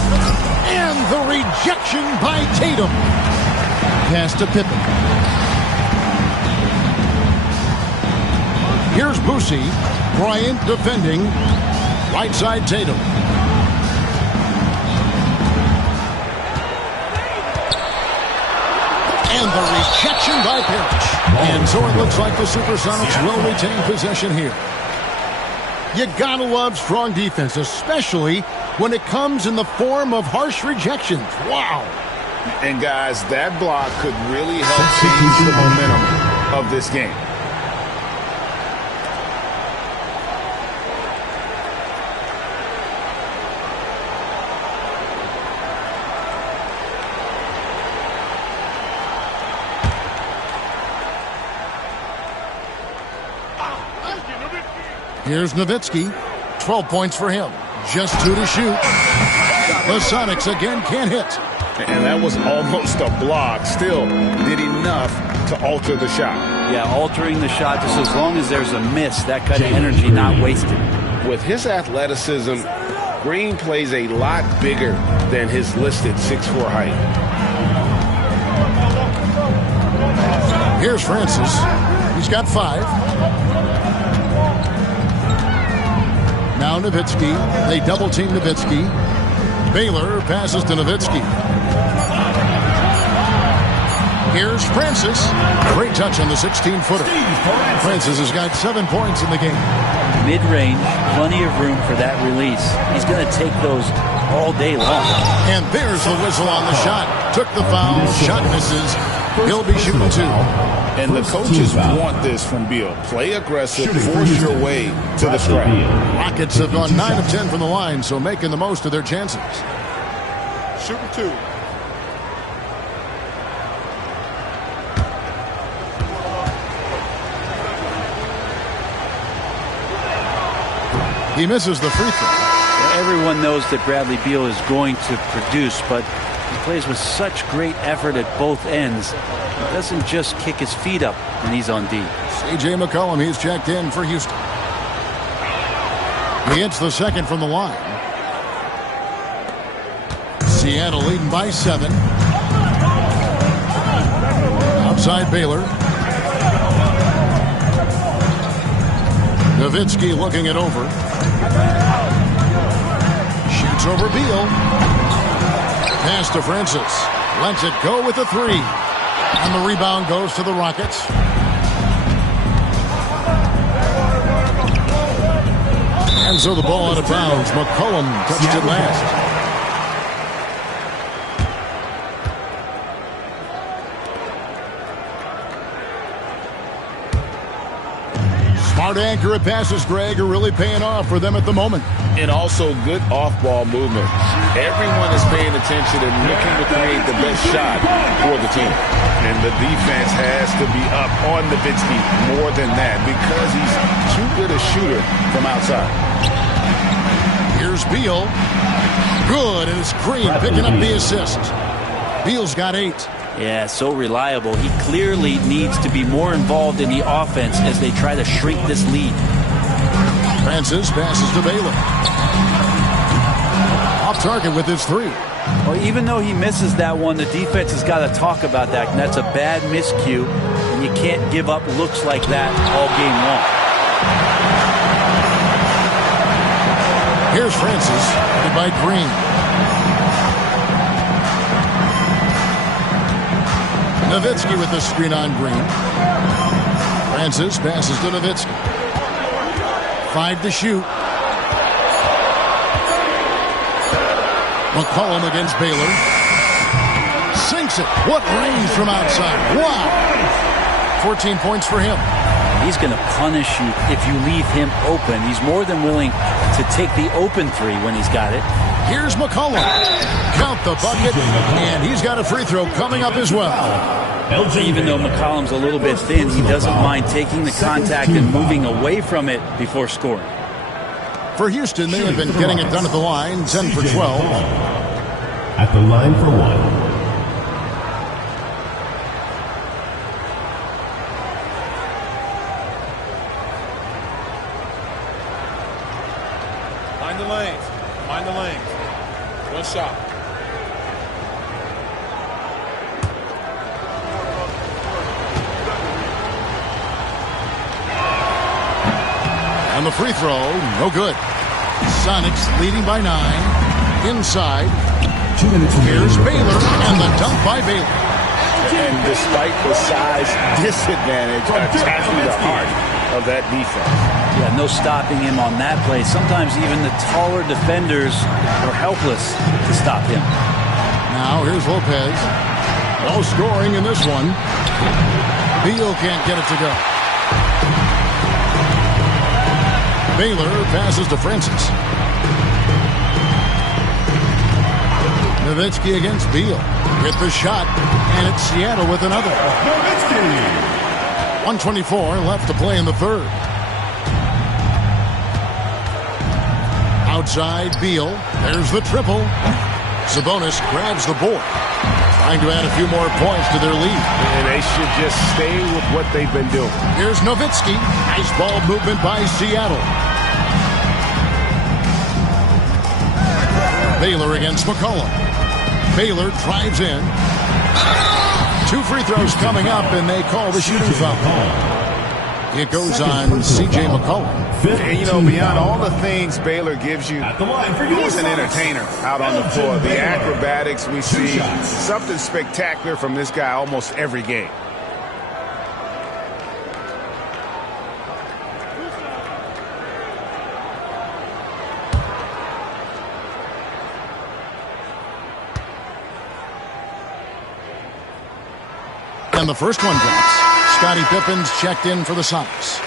And the rejection by Tatum. Pass to Pippen. Here's Boosie. Bryant defending. Right side Tatum. And the rejection by Parrish. And so it looks like the Supersonics will retain possession here. You gotta love strong defense, especially when it comes in the form of harsh rejections. Wow. And guys, that block could really help change the momentum of this game. Here's Nowitzki. 12 points for him. Just 2 to shoot. The Sonics again can't hit. And that was almost a block. Still did enough to alter the shot. Yeah, altering the shot just as long as there's a miss. That kind of energy not wasted. With his athleticism, Green plays a lot bigger than his listed 6'4" height. Here's Francis. He's got 5. Now Nowitzki. They double team Nowitzki. Baylor passes to Nowitzki. Here's Francis. Great touch on the 16-footer. Francis has got 7 points in the game. Mid-range, plenty of room for that release. He's going to take those all day long. And there's the whistle on the shot. Took the foul. Shot misses. He'll be shooting 2. And the coaches want this from Beal. Play aggressive, force your way to the stripe. Rockets have gone 9 of 10 from the line, so making the most of their chances. Shooting 2. He misses the free throw. Everyone knows that Bradley Beal is going to produce, but he plays with such great effort at both ends. He doesn't just kick his feet up when he's on D. C.J. McCollum, he's checked in for Houston. He hits the second from the line. Seattle leading by 7. Outside Baylor. Nowitzki looking it over. Shoots over Beal. Pass to Francis. Lets it go with the 3. And the rebound goes to the Rockets. And so the ball out of bounds. McCollum touched it last. Smart, accurate passes, Greg, are really paying off for them at the moment. And also good off-ball movement. Everyone is paying attention and looking to create the best shot for the team. And the defense has to be up on Nowitzki more than that because he's too good a shooter from outside. Here's Beal. Good, and it's Green picking up the assist. Beal's got 8. Yeah, so reliable. He clearly needs to be more involved in the offense as they try to shrink this lead. Francis passes to Baylor. Off target with his 3. Well, even though he misses that one, the defense has got to talk about that. And that's a bad miscue, and you can't give up looks like that all game long. Here's Francis, headed by Green. Nowitzki with the screen on Green. Francis passes to Nowitzki. 5 to shoot. McCollum against Baylor. Sinks it. What range from outside. Wow. 14 points for him. He's going to punish you if you leave him open. He's more than willing to take the open 3 when he's got it. Here's McCollum. Count the bucket, and he's got a free throw coming up as well. Even though McCollum's a little bit thin, he doesn't mind taking the contact and moving away from it before scoring. For Houston, they have been getting it done at the line, 10 for 12. At the line for 1. Mind the lanes. Mind the lanes. One shot. And the free throw, no good. Sonics leading by 9. Inside. 2 minutes. Here's Baylor, and the dunk by Baylor. And despite the size disadvantage, attacking the heart of that defense. Yeah, no stopping him on that play. Sometimes even the taller defenders are helpless to stop him. Now here's Lopez. No scoring in this one. Beal can't get it to go. Baylor passes to Francis. Nowitzki against Beal. With the shot, and it's Seattle with another. 124 left to play in the third. Outside Beal. There's the triple. Sabonis grabs the board. Trying to add a few more points to their lead. And they should just stay with what they've been doing. Here's Nowitzki. Nice ball movement by Seattle. Baylor against McCollum. Baylor drives in. 2 free throws coming up, and they call the shooting foul. It goes on C.J. McCollum. And, you know, beyond all the things Baylor gives you, he's an entertainer out on the floor. The acrobatics we see, something spectacular from this guy almost every game. And the first one drops. Scottie Pippen's checked in for the Sonics.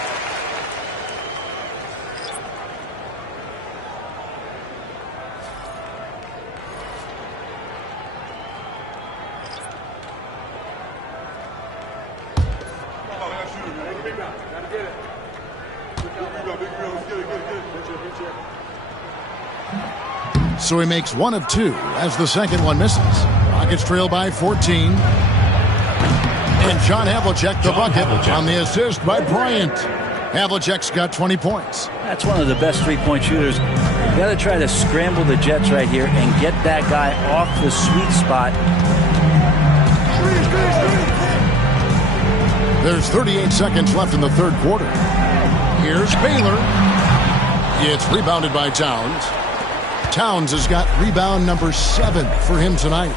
So he makes 1 of 2 as the second one misses. Rockets trail by 14. And John Havlicek the bucket on the assist by Bryant. Havlicek's got 20 points. That's one of the best three-point shooters. You got to try to scramble the Jets right here and get that guy off the sweet spot. There's 38 seconds left in the third quarter. Here's Baylor. It's rebounded by Towns. Towns has got rebound number 7 for him tonight.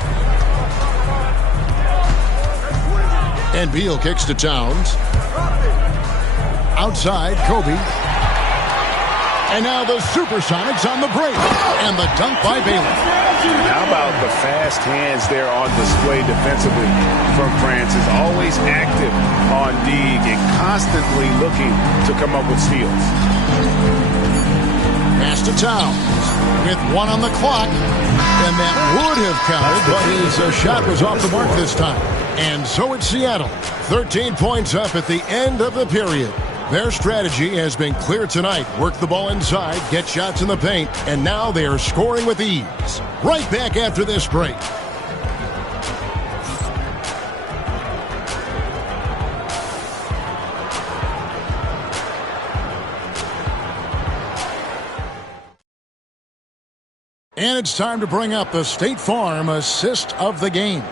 And Beal kicks to Towns. Outside, Kobe. And now the Supersonics on the break. And the dunk by Baylor. How about the fast hands there on display defensively from Francis? Always active on dig and constantly looking to come up with steals. Pass to Towns with 1 on the clock. And that would have counted, but his shot was off the mark this time. And so it's Seattle. 13 points up at the end of the period. Their strategy has been clear tonight. Work the ball inside, get shots in the paint, and now they are scoring with ease. Right back after this break. And it's time to bring up the State Farm assist of the game.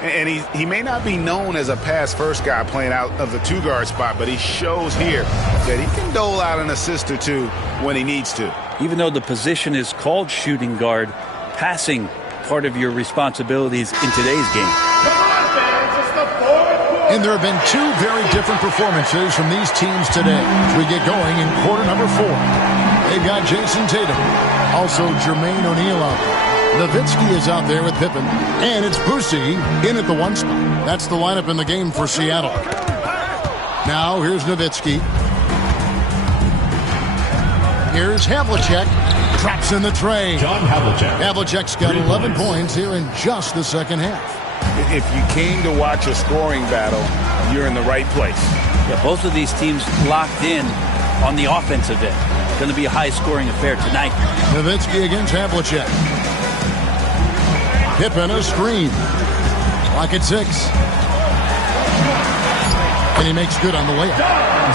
And he may not be known as a pass-first guy playing out of the two-guard spot, but he shows here that he can dole out an assist or two when he needs to. Even though the position is called shooting guard, passing part of your responsibilities in today's game. And there have been 2 very different performances from these teams today as we get going in quarter number 4. They've got Jason Tatum, also Jermaine O'Neal out there. Nowitzki is out there with Pippen, and it's Boosie in at the 1 spot. That's the lineup in the game for Seattle. Now here's Nowitzki. Here's Havlicek. Drops in the tray. John Havlicek. Havlicek's got 11 points here in just the second half. If you came to watch a scoring battle, you're in the right place. Yeah, both of these teams locked in on the offensive end. Going to be a high-scoring affair tonight. Nowitzki against Havlicek. Pippen a screen. Clock at 6. And he makes good on the layup.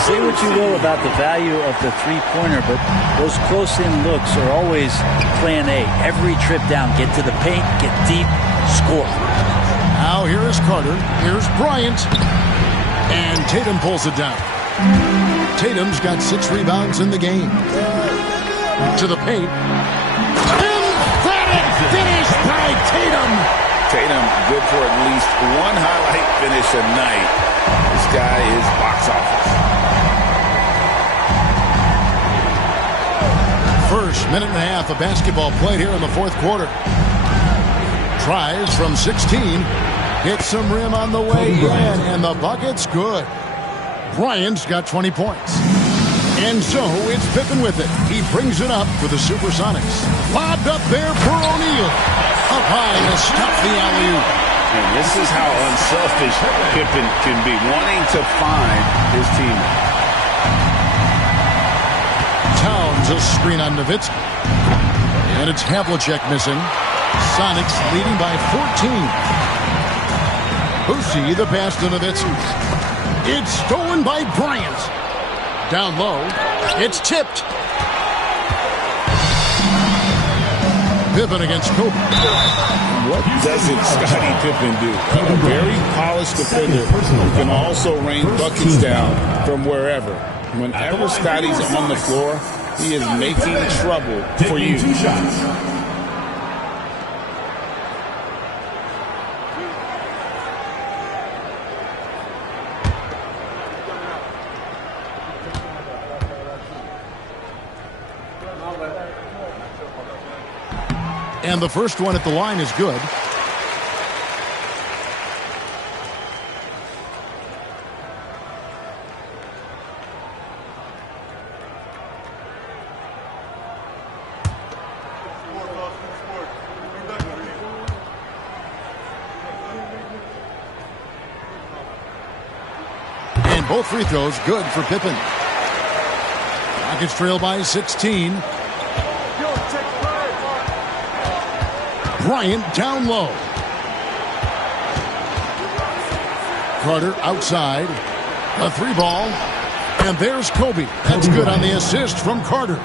Say what you will about the value of the three-pointer, but those close-in looks are always plan A. Every trip down, get to the paint, get deep, score. Now here is Carter. Here's Bryant. And Tatum pulls it down. Tatum's got 6 rebounds in the game. To the paint. Emphatic finish by Tatum. Tatum good for at least 1 highlight finish a night. This guy is box office. First minute and a half of basketball played here in the fourth quarter. Tries from 16. Hits some rim on the way in, and the bucket's good. Bryant's got 20 points. And so it's Pippen with it. He brings it up for the Supersonics. Lobbed up there for O'Neal. Up high to stop the alley-oop. And this is how unselfish Pippen can be, wanting to find his teammate. Towns a screen on Nowitzki. And it's Havlicek missing. Sonics leading by 14. Boosie the pass to Nowitzki. It's stolen by Bryant. Down low. It's tipped. Pippen against Kobe. What doesn't Scottie Pippen do? A very polished defender who can also rain buckets down from wherever. Whenever Scottie's on the floor, he is making trouble for you. 2 shots. And the first one at the line is good. And both free throws good for Pippen. Rockets trail by 16. Bryant down low. Carter outside. A 3-ball. And there's Kobe. That's good on the assist from Carter.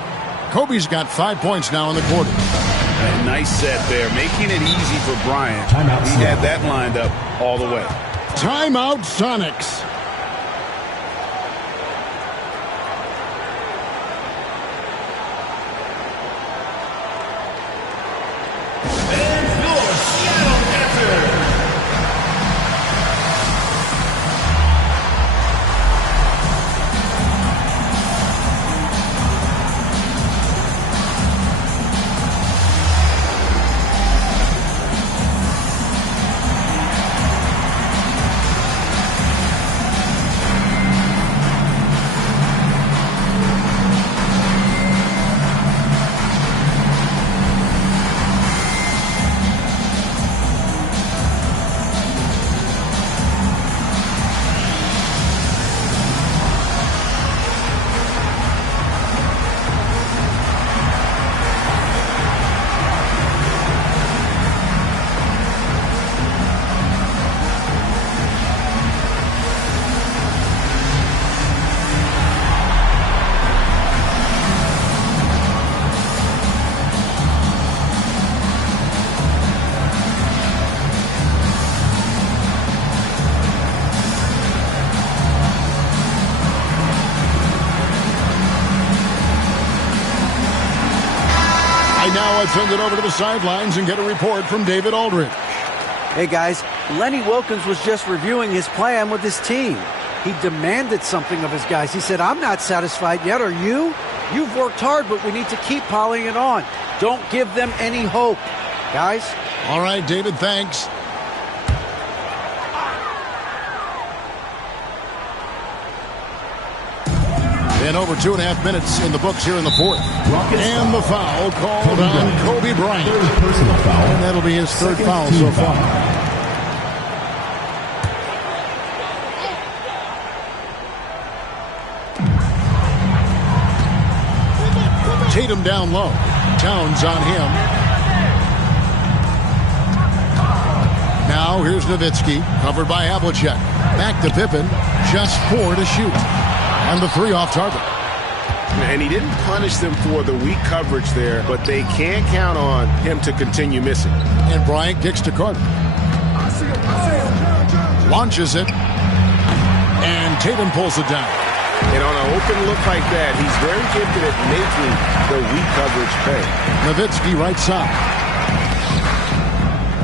Kobe's got 5 points now in the quarter. A nice set there, making it easy for Bryant. He had that lined up all the way. Timeout, Sonics. Now let's send it over to the sidelines and get a report from David Aldridge. Hey, guys, Lenny Wilkens was just reviewing his plan with his team. He demanded something of his guys. He said, I'm not satisfied yet, are you? You've worked hard, but we need to keep piling it on. Don't give them any hope. Guys? All right, David, thanks. And over 2.5 minutes in the books here in the fourth. And the foul called on Kobe Bryant. Personal foul. And that'll be his third foul so far. Tatum down low. Towns on him. Now here's Nowitzki, covered by Havlicek. Back to Pippen. Just 4 to shoot. And the 3 off target. And he didn't punish them for the weak coverage there, but they can't count on him to continue missing. And Bryant kicks to Carter. Launches it. And Tatum pulls it down. And on an open look like that, he's very gifted at making the weak coverage pay. Nowitzki right side.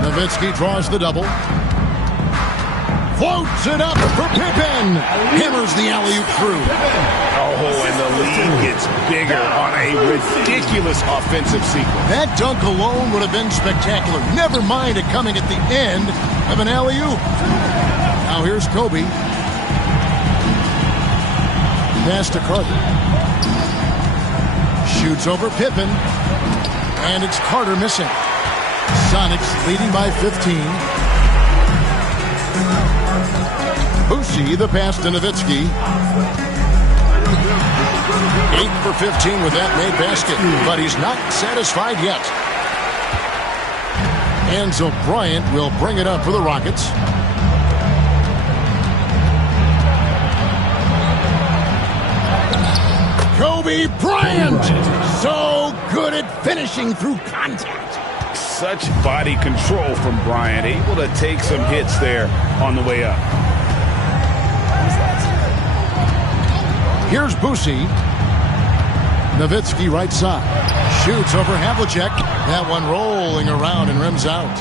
Nowitzki draws the double. Floats it up for Pippen. Hammers the alley-oop through. Oh, and the lead gets bigger on a ridiculous offensive sequence. That dunk alone would have been spectacular. Never mind it coming at the end of an alley-oop. Now here's Kobe. Pass to Carter. Shoots over Pippen. And it's Carter missing. Sonics leading by 15. Boucher, the pass to Nowitzki. 8 for 15 with that made basket, but he's not satisfied yet. And so Bryant will bring it up for the Rockets. Kobe Bryant, so good at finishing through contact. Such body control from Bryant, able to take some hits there on the way up. Here's Boucher. Nowitzki right side. Shoots over Havlicek. That one rolling around and rims out.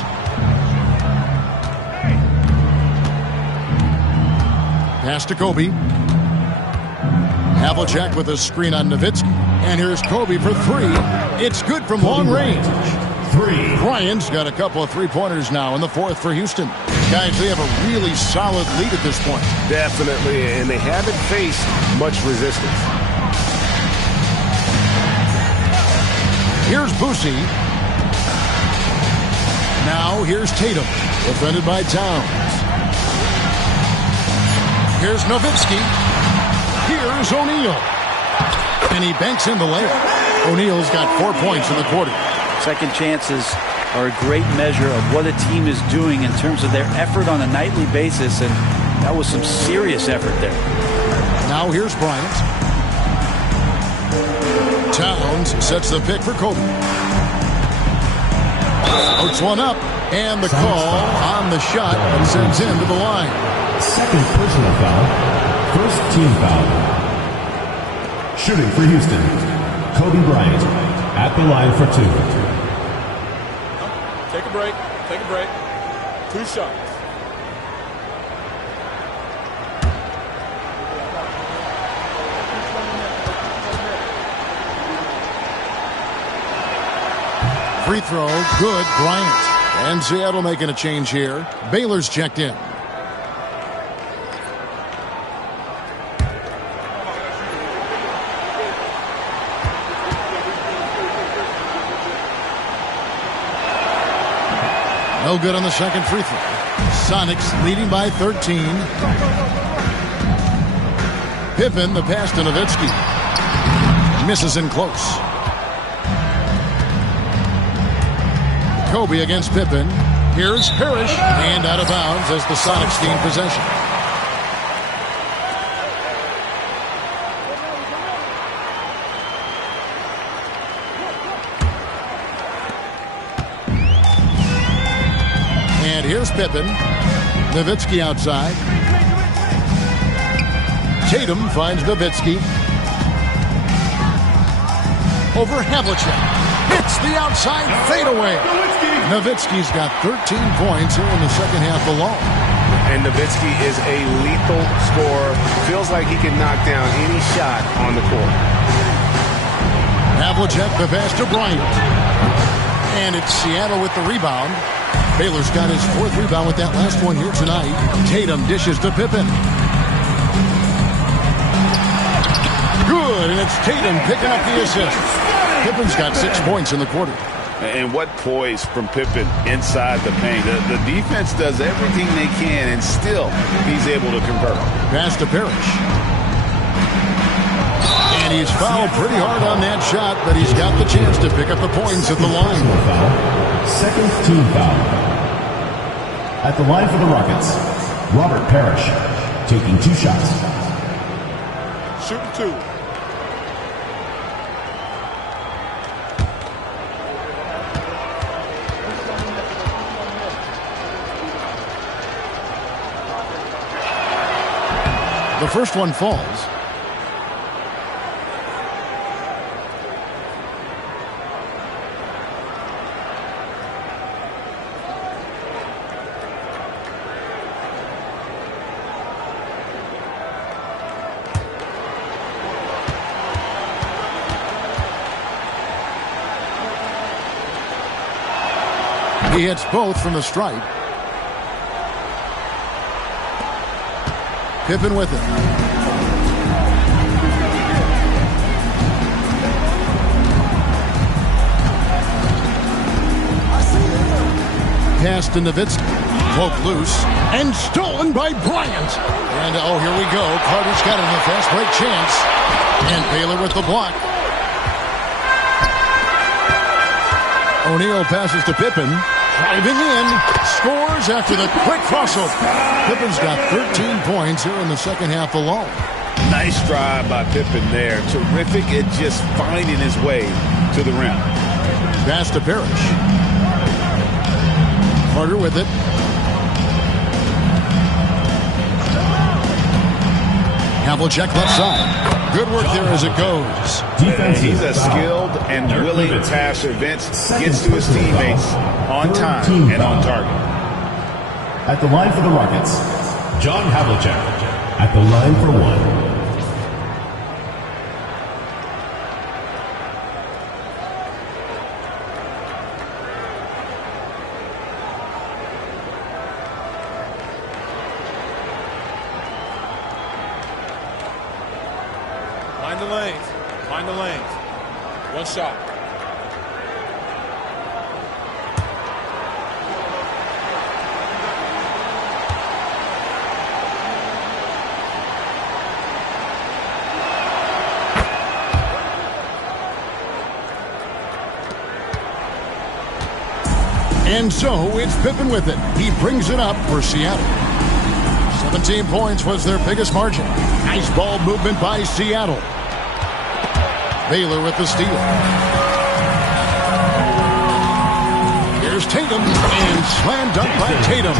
Pass to Kobe. Havlicek with a screen on Nowitzki. And here's Kobe for 3. It's good from long range. 3. Bryant's got a couple of three-pointers now in the fourth for Houston. Guys, they have a really solid lead at this point. Definitely, and they haven't faced much resistance. Here's Boucher. Now here's Tatum, defended by Towns. Here's Nowitzki. Here's O'Neal. And he banks in the layup. O'Neal's got 4 points in the quarter. Second chances are a great measure of what a team is doing in terms of their effort on a nightly basis, and That was some serious effort there. Now here's Bryant. Towns sets the pick for Kobe. Puts one up, and the call on the shot and sends him to the line. Second personal foul. First team foul. Shooting for Houston, Kobe Bryant at the line for 2. Take a break. Take a break. 2 shots. Free throw, good, Bryant. And Seattle making a change here. Baylor's checked in. No good on the second free throw. Sonics leading by 13. Pippen, the pass to Nowitzki. Misses in close. Kobe against Pippen. Here's Parrish, and out of bounds as the Sonics gain possession. And here's Pippen. Nowitzki outside. Tatum finds Nowitzki. Over Havlicek. Hits the outside fadeaway. Nowitzki's got 13 points here in the second half alone. And Nowitzki is a lethal scorer. Feels like he can knock down any shot on the court. Havlicek, the pass to Bryant. And it's Seattle with the rebound. Baylor's got his 4th rebound with that last one here tonight. Tatum dishes to Pippen. Good, and it's Tatum picking up the assist. Pippen's got 6 points in the quarter. And what poise from Pippen inside the paint. The defense does everything they can, and still he's able to convert. Pass to Parrish. And he's fouled pretty hard on that shot, but he's got the chance to pick up the points at the line. Second team foul. At the line for the Rockets, Robert Parrish taking 2 shots. Shooting 2. The first one falls. He hits both from the stripe. Pippen with it. Pass to Nowitzki. Poked loose and stolen by Bryant. And oh, here we go. Carter's got it in the fast break chance. And Baylor with the block. O'Neal passes to Pippen. Driving in, scores after the quick crossover. Pippen's got 13 points here in the second half alone. Nice drive by Pippen there. Terrific at just finding his way to the rim. Pass to Parrish. Carter with it. Havlicek left side. Good work there as it goes. He's a skilled and willing passer. Vince gets to his teammates on time and on target. At the line for the Rockets, John Havlicek at the line for 1. Find the lanes. Find the lanes. 1 shot. And so it's Pippen with it. He brings it up for Seattle. 17 points was their biggest margin. Nice ball movement by Seattle. Baylor with the steal. Here's Tatum, and slam dunk by Tatum.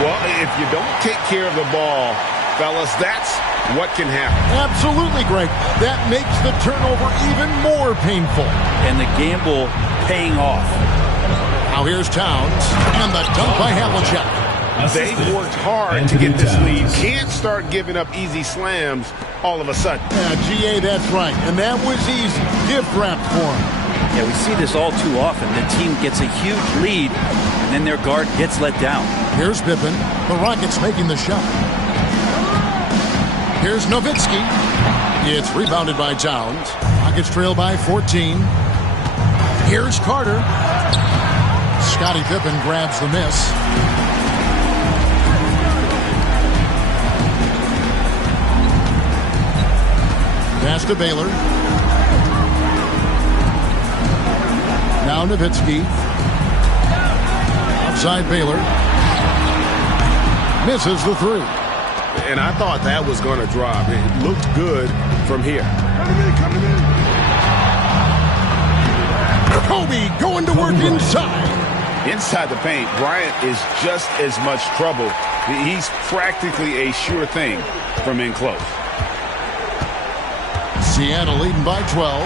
Well, if you don't take care of the ball, fellas, that's what can happen. Absolutely, Greg. That makes the turnover even more painful. And the gamble paying off. Now here's Towns, and the dunk by Havlicek. They've worked hard to get this lead. Can't start giving up easy slams all of a sudden. Yeah, GA, that's right. And that was easy. Gift wrapped for him. Yeah, we see this all too often. The team gets a huge lead, and then their guard gets let down. Here's Pippen. The Rockets making the shot. Here's Nowitzki. It's rebounded by Towns. Rockets trail by 14. Here's Carter. Scottie Pippen grabs the miss. Pass to Baylor. Now Nowitzki. Outside Baylor. Misses the three. And I thought that was going to drop. It looked good from here. Kobe going to work inside. Inside the paint, Bryant is just as much trouble. He's practically a sure thing from in close. Seattle leading by 12.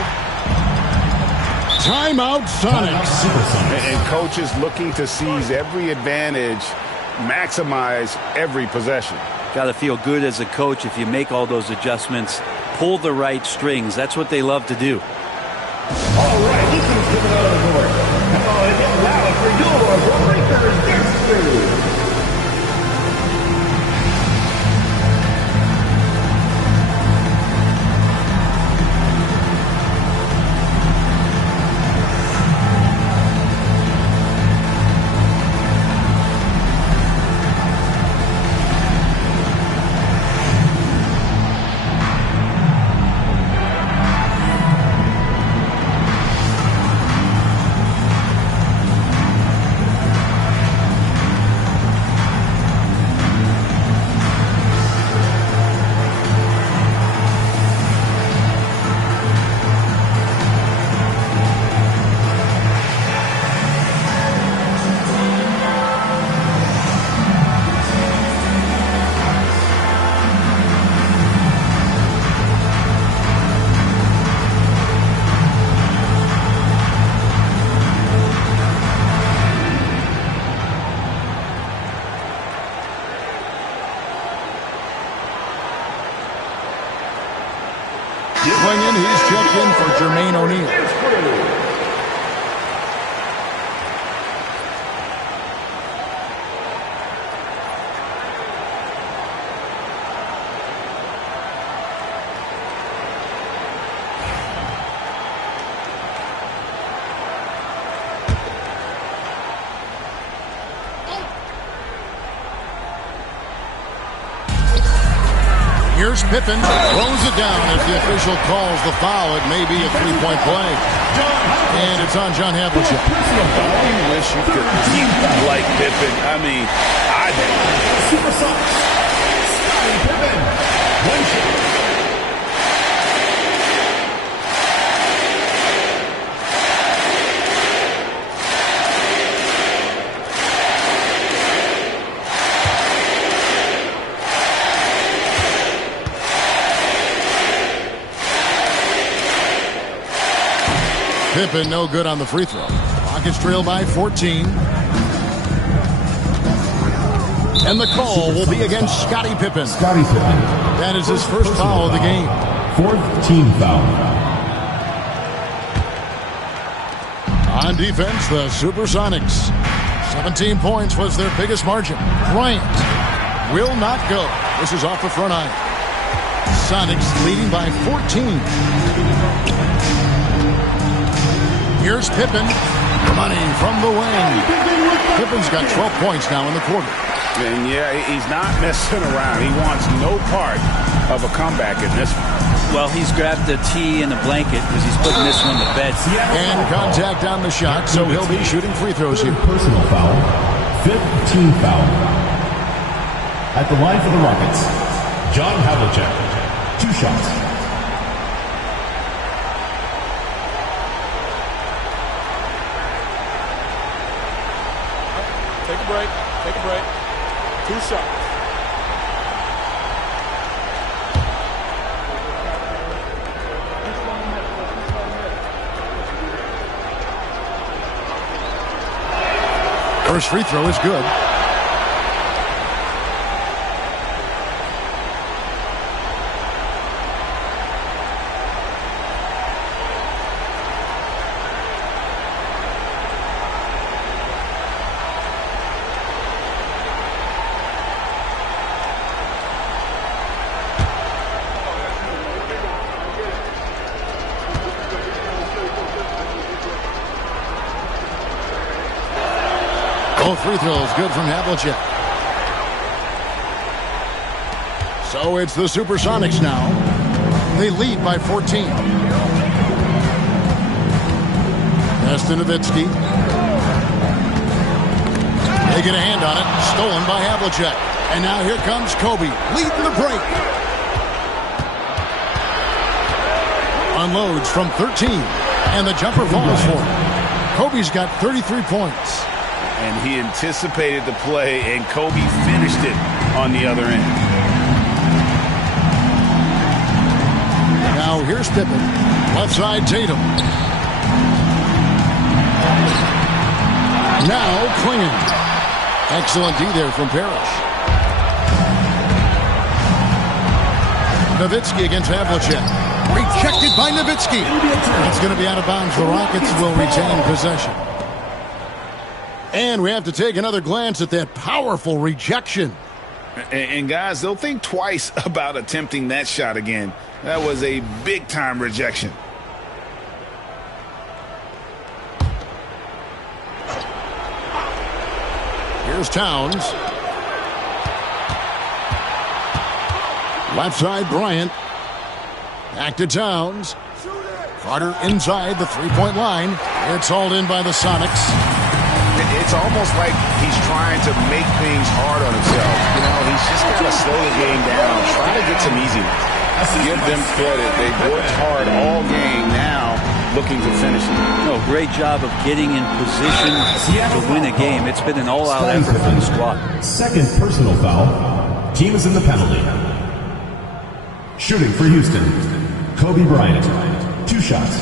Timeout Sonics. And coaches looking to seize every advantage, maximize every possession. Got to feel good as a coach if you make all those adjustments, pull the right strings. That's what they love to do. All right, this is coming out of the court. Come on and get loud for your Breakers dance crew. He's checked in for Jermaine O'Neal. Here's Pippen, throws it down. If the official calls the foul, it may be a three-point play. And it's on John Havlicek. I wish you could keep like Pippen. I mean, I do. Supersonics. Scottie Pippen. One shot. Pippen no good on the free throw. Rockets trail by 14. And the call will be against Scottie Pippen. Scottie Pippen. That is his first foul of the game. Fourth team foul. On defense, the Supersonics. 17 points was their biggest margin. Bryant will not go. This is off the front iron. Sonics leading by 14. Here's Pippen. Money from the wing. Pippen's got 12 points now in the quarter. And yeah, he's not messing around. He wants no part of a comeback in this one. Well, he's grabbed the tee and the blanket because he's putting this one to bed. And contact on the shot, so he'll be shooting free throws here. Personal foul. Fifth team foul. At the line for the Rockets, John Havlicek. 2 shots. Take a break. Take a break. 2 shots. First free throw is good. Both free throws good from Havlicek. So it's the Supersonics now. They lead by 14. Pass to Nowitzki. They get a hand on it. Stolen by Havlicek. And now here comes Kobe, leading the break. Unloads from 13. And the jumper falls for him. Kobe's got 33 points. And he anticipated the play, and Kobe finished it on the other end. Now here's Pippen. Left side, Tatum. Now Klingon. Excellent D there from Parrish. Nowitzki against Havlicek. Rejected by Nowitzki. It's going to be out of bounds. The Rockets will retain possession. And we have to take another glance at that powerful rejection. And guys, they'll think twice about attempting that shot again. That was a big-time rejection. Here's Towns. Left side, Bryant. Back to Towns. Carter inside the three-point line. It's hauled in by the Sonics. It's almost like he's trying to make things hard on himself. You know, he's just got to slow the game down, try to get some easiness. Give them credit. They've worked hard all game, now looking to finish it. No, great job of getting in position to win a game. It's been an all-out effort from the squad. Second personal foul. Team is in the penalty. Shooting for Houston, Kobe Bryant. 2 shots.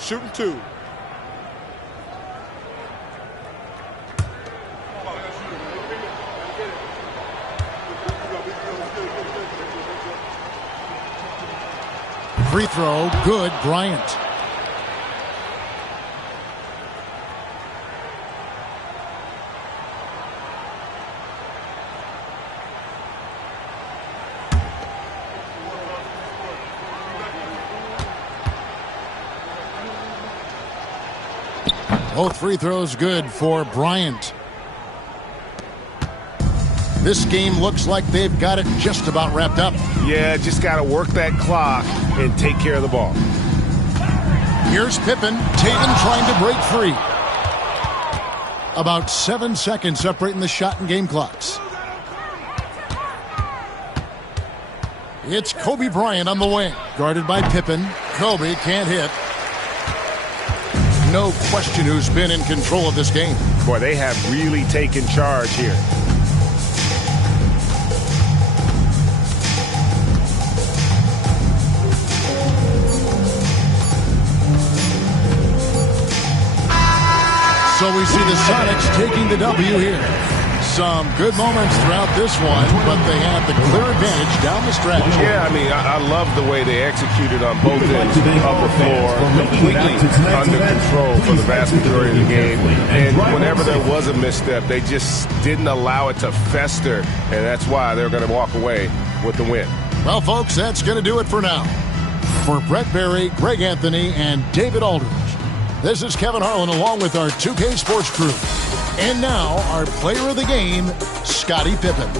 Shooting 2. Free throw, good, Bryant. Both free throws good for Bryant. This game looks like they've got it just about wrapped up. Yeah, just got to work that clock and take care of the ball. Here's Pippen. Tatum trying to break free. About 7 seconds separating the shot and game clocks. It's Kobe Bryant on the wing. Guarded by Pippen. Kobe can't hit. No question who's been in control of this game. Boy, they have really taken charge here. So we see the Sonics taking the W here. Some good moments throughout this one, but they have the clear advantage down the stretch. Yeah, I mean, I love the way they executed on both ends of the floor, completely under control for the vast majority of the game. And whenever there was a misstep, they just didn't allow it to fester, and that's why they're going to walk away with the win. Well, folks, that's going to do it for now. For Brett Berry, Greg Anthony, and David Aldridge, this is Kevin Harlan along with our 2K Sports crew. And now, our player of the game, Scottie Pippen.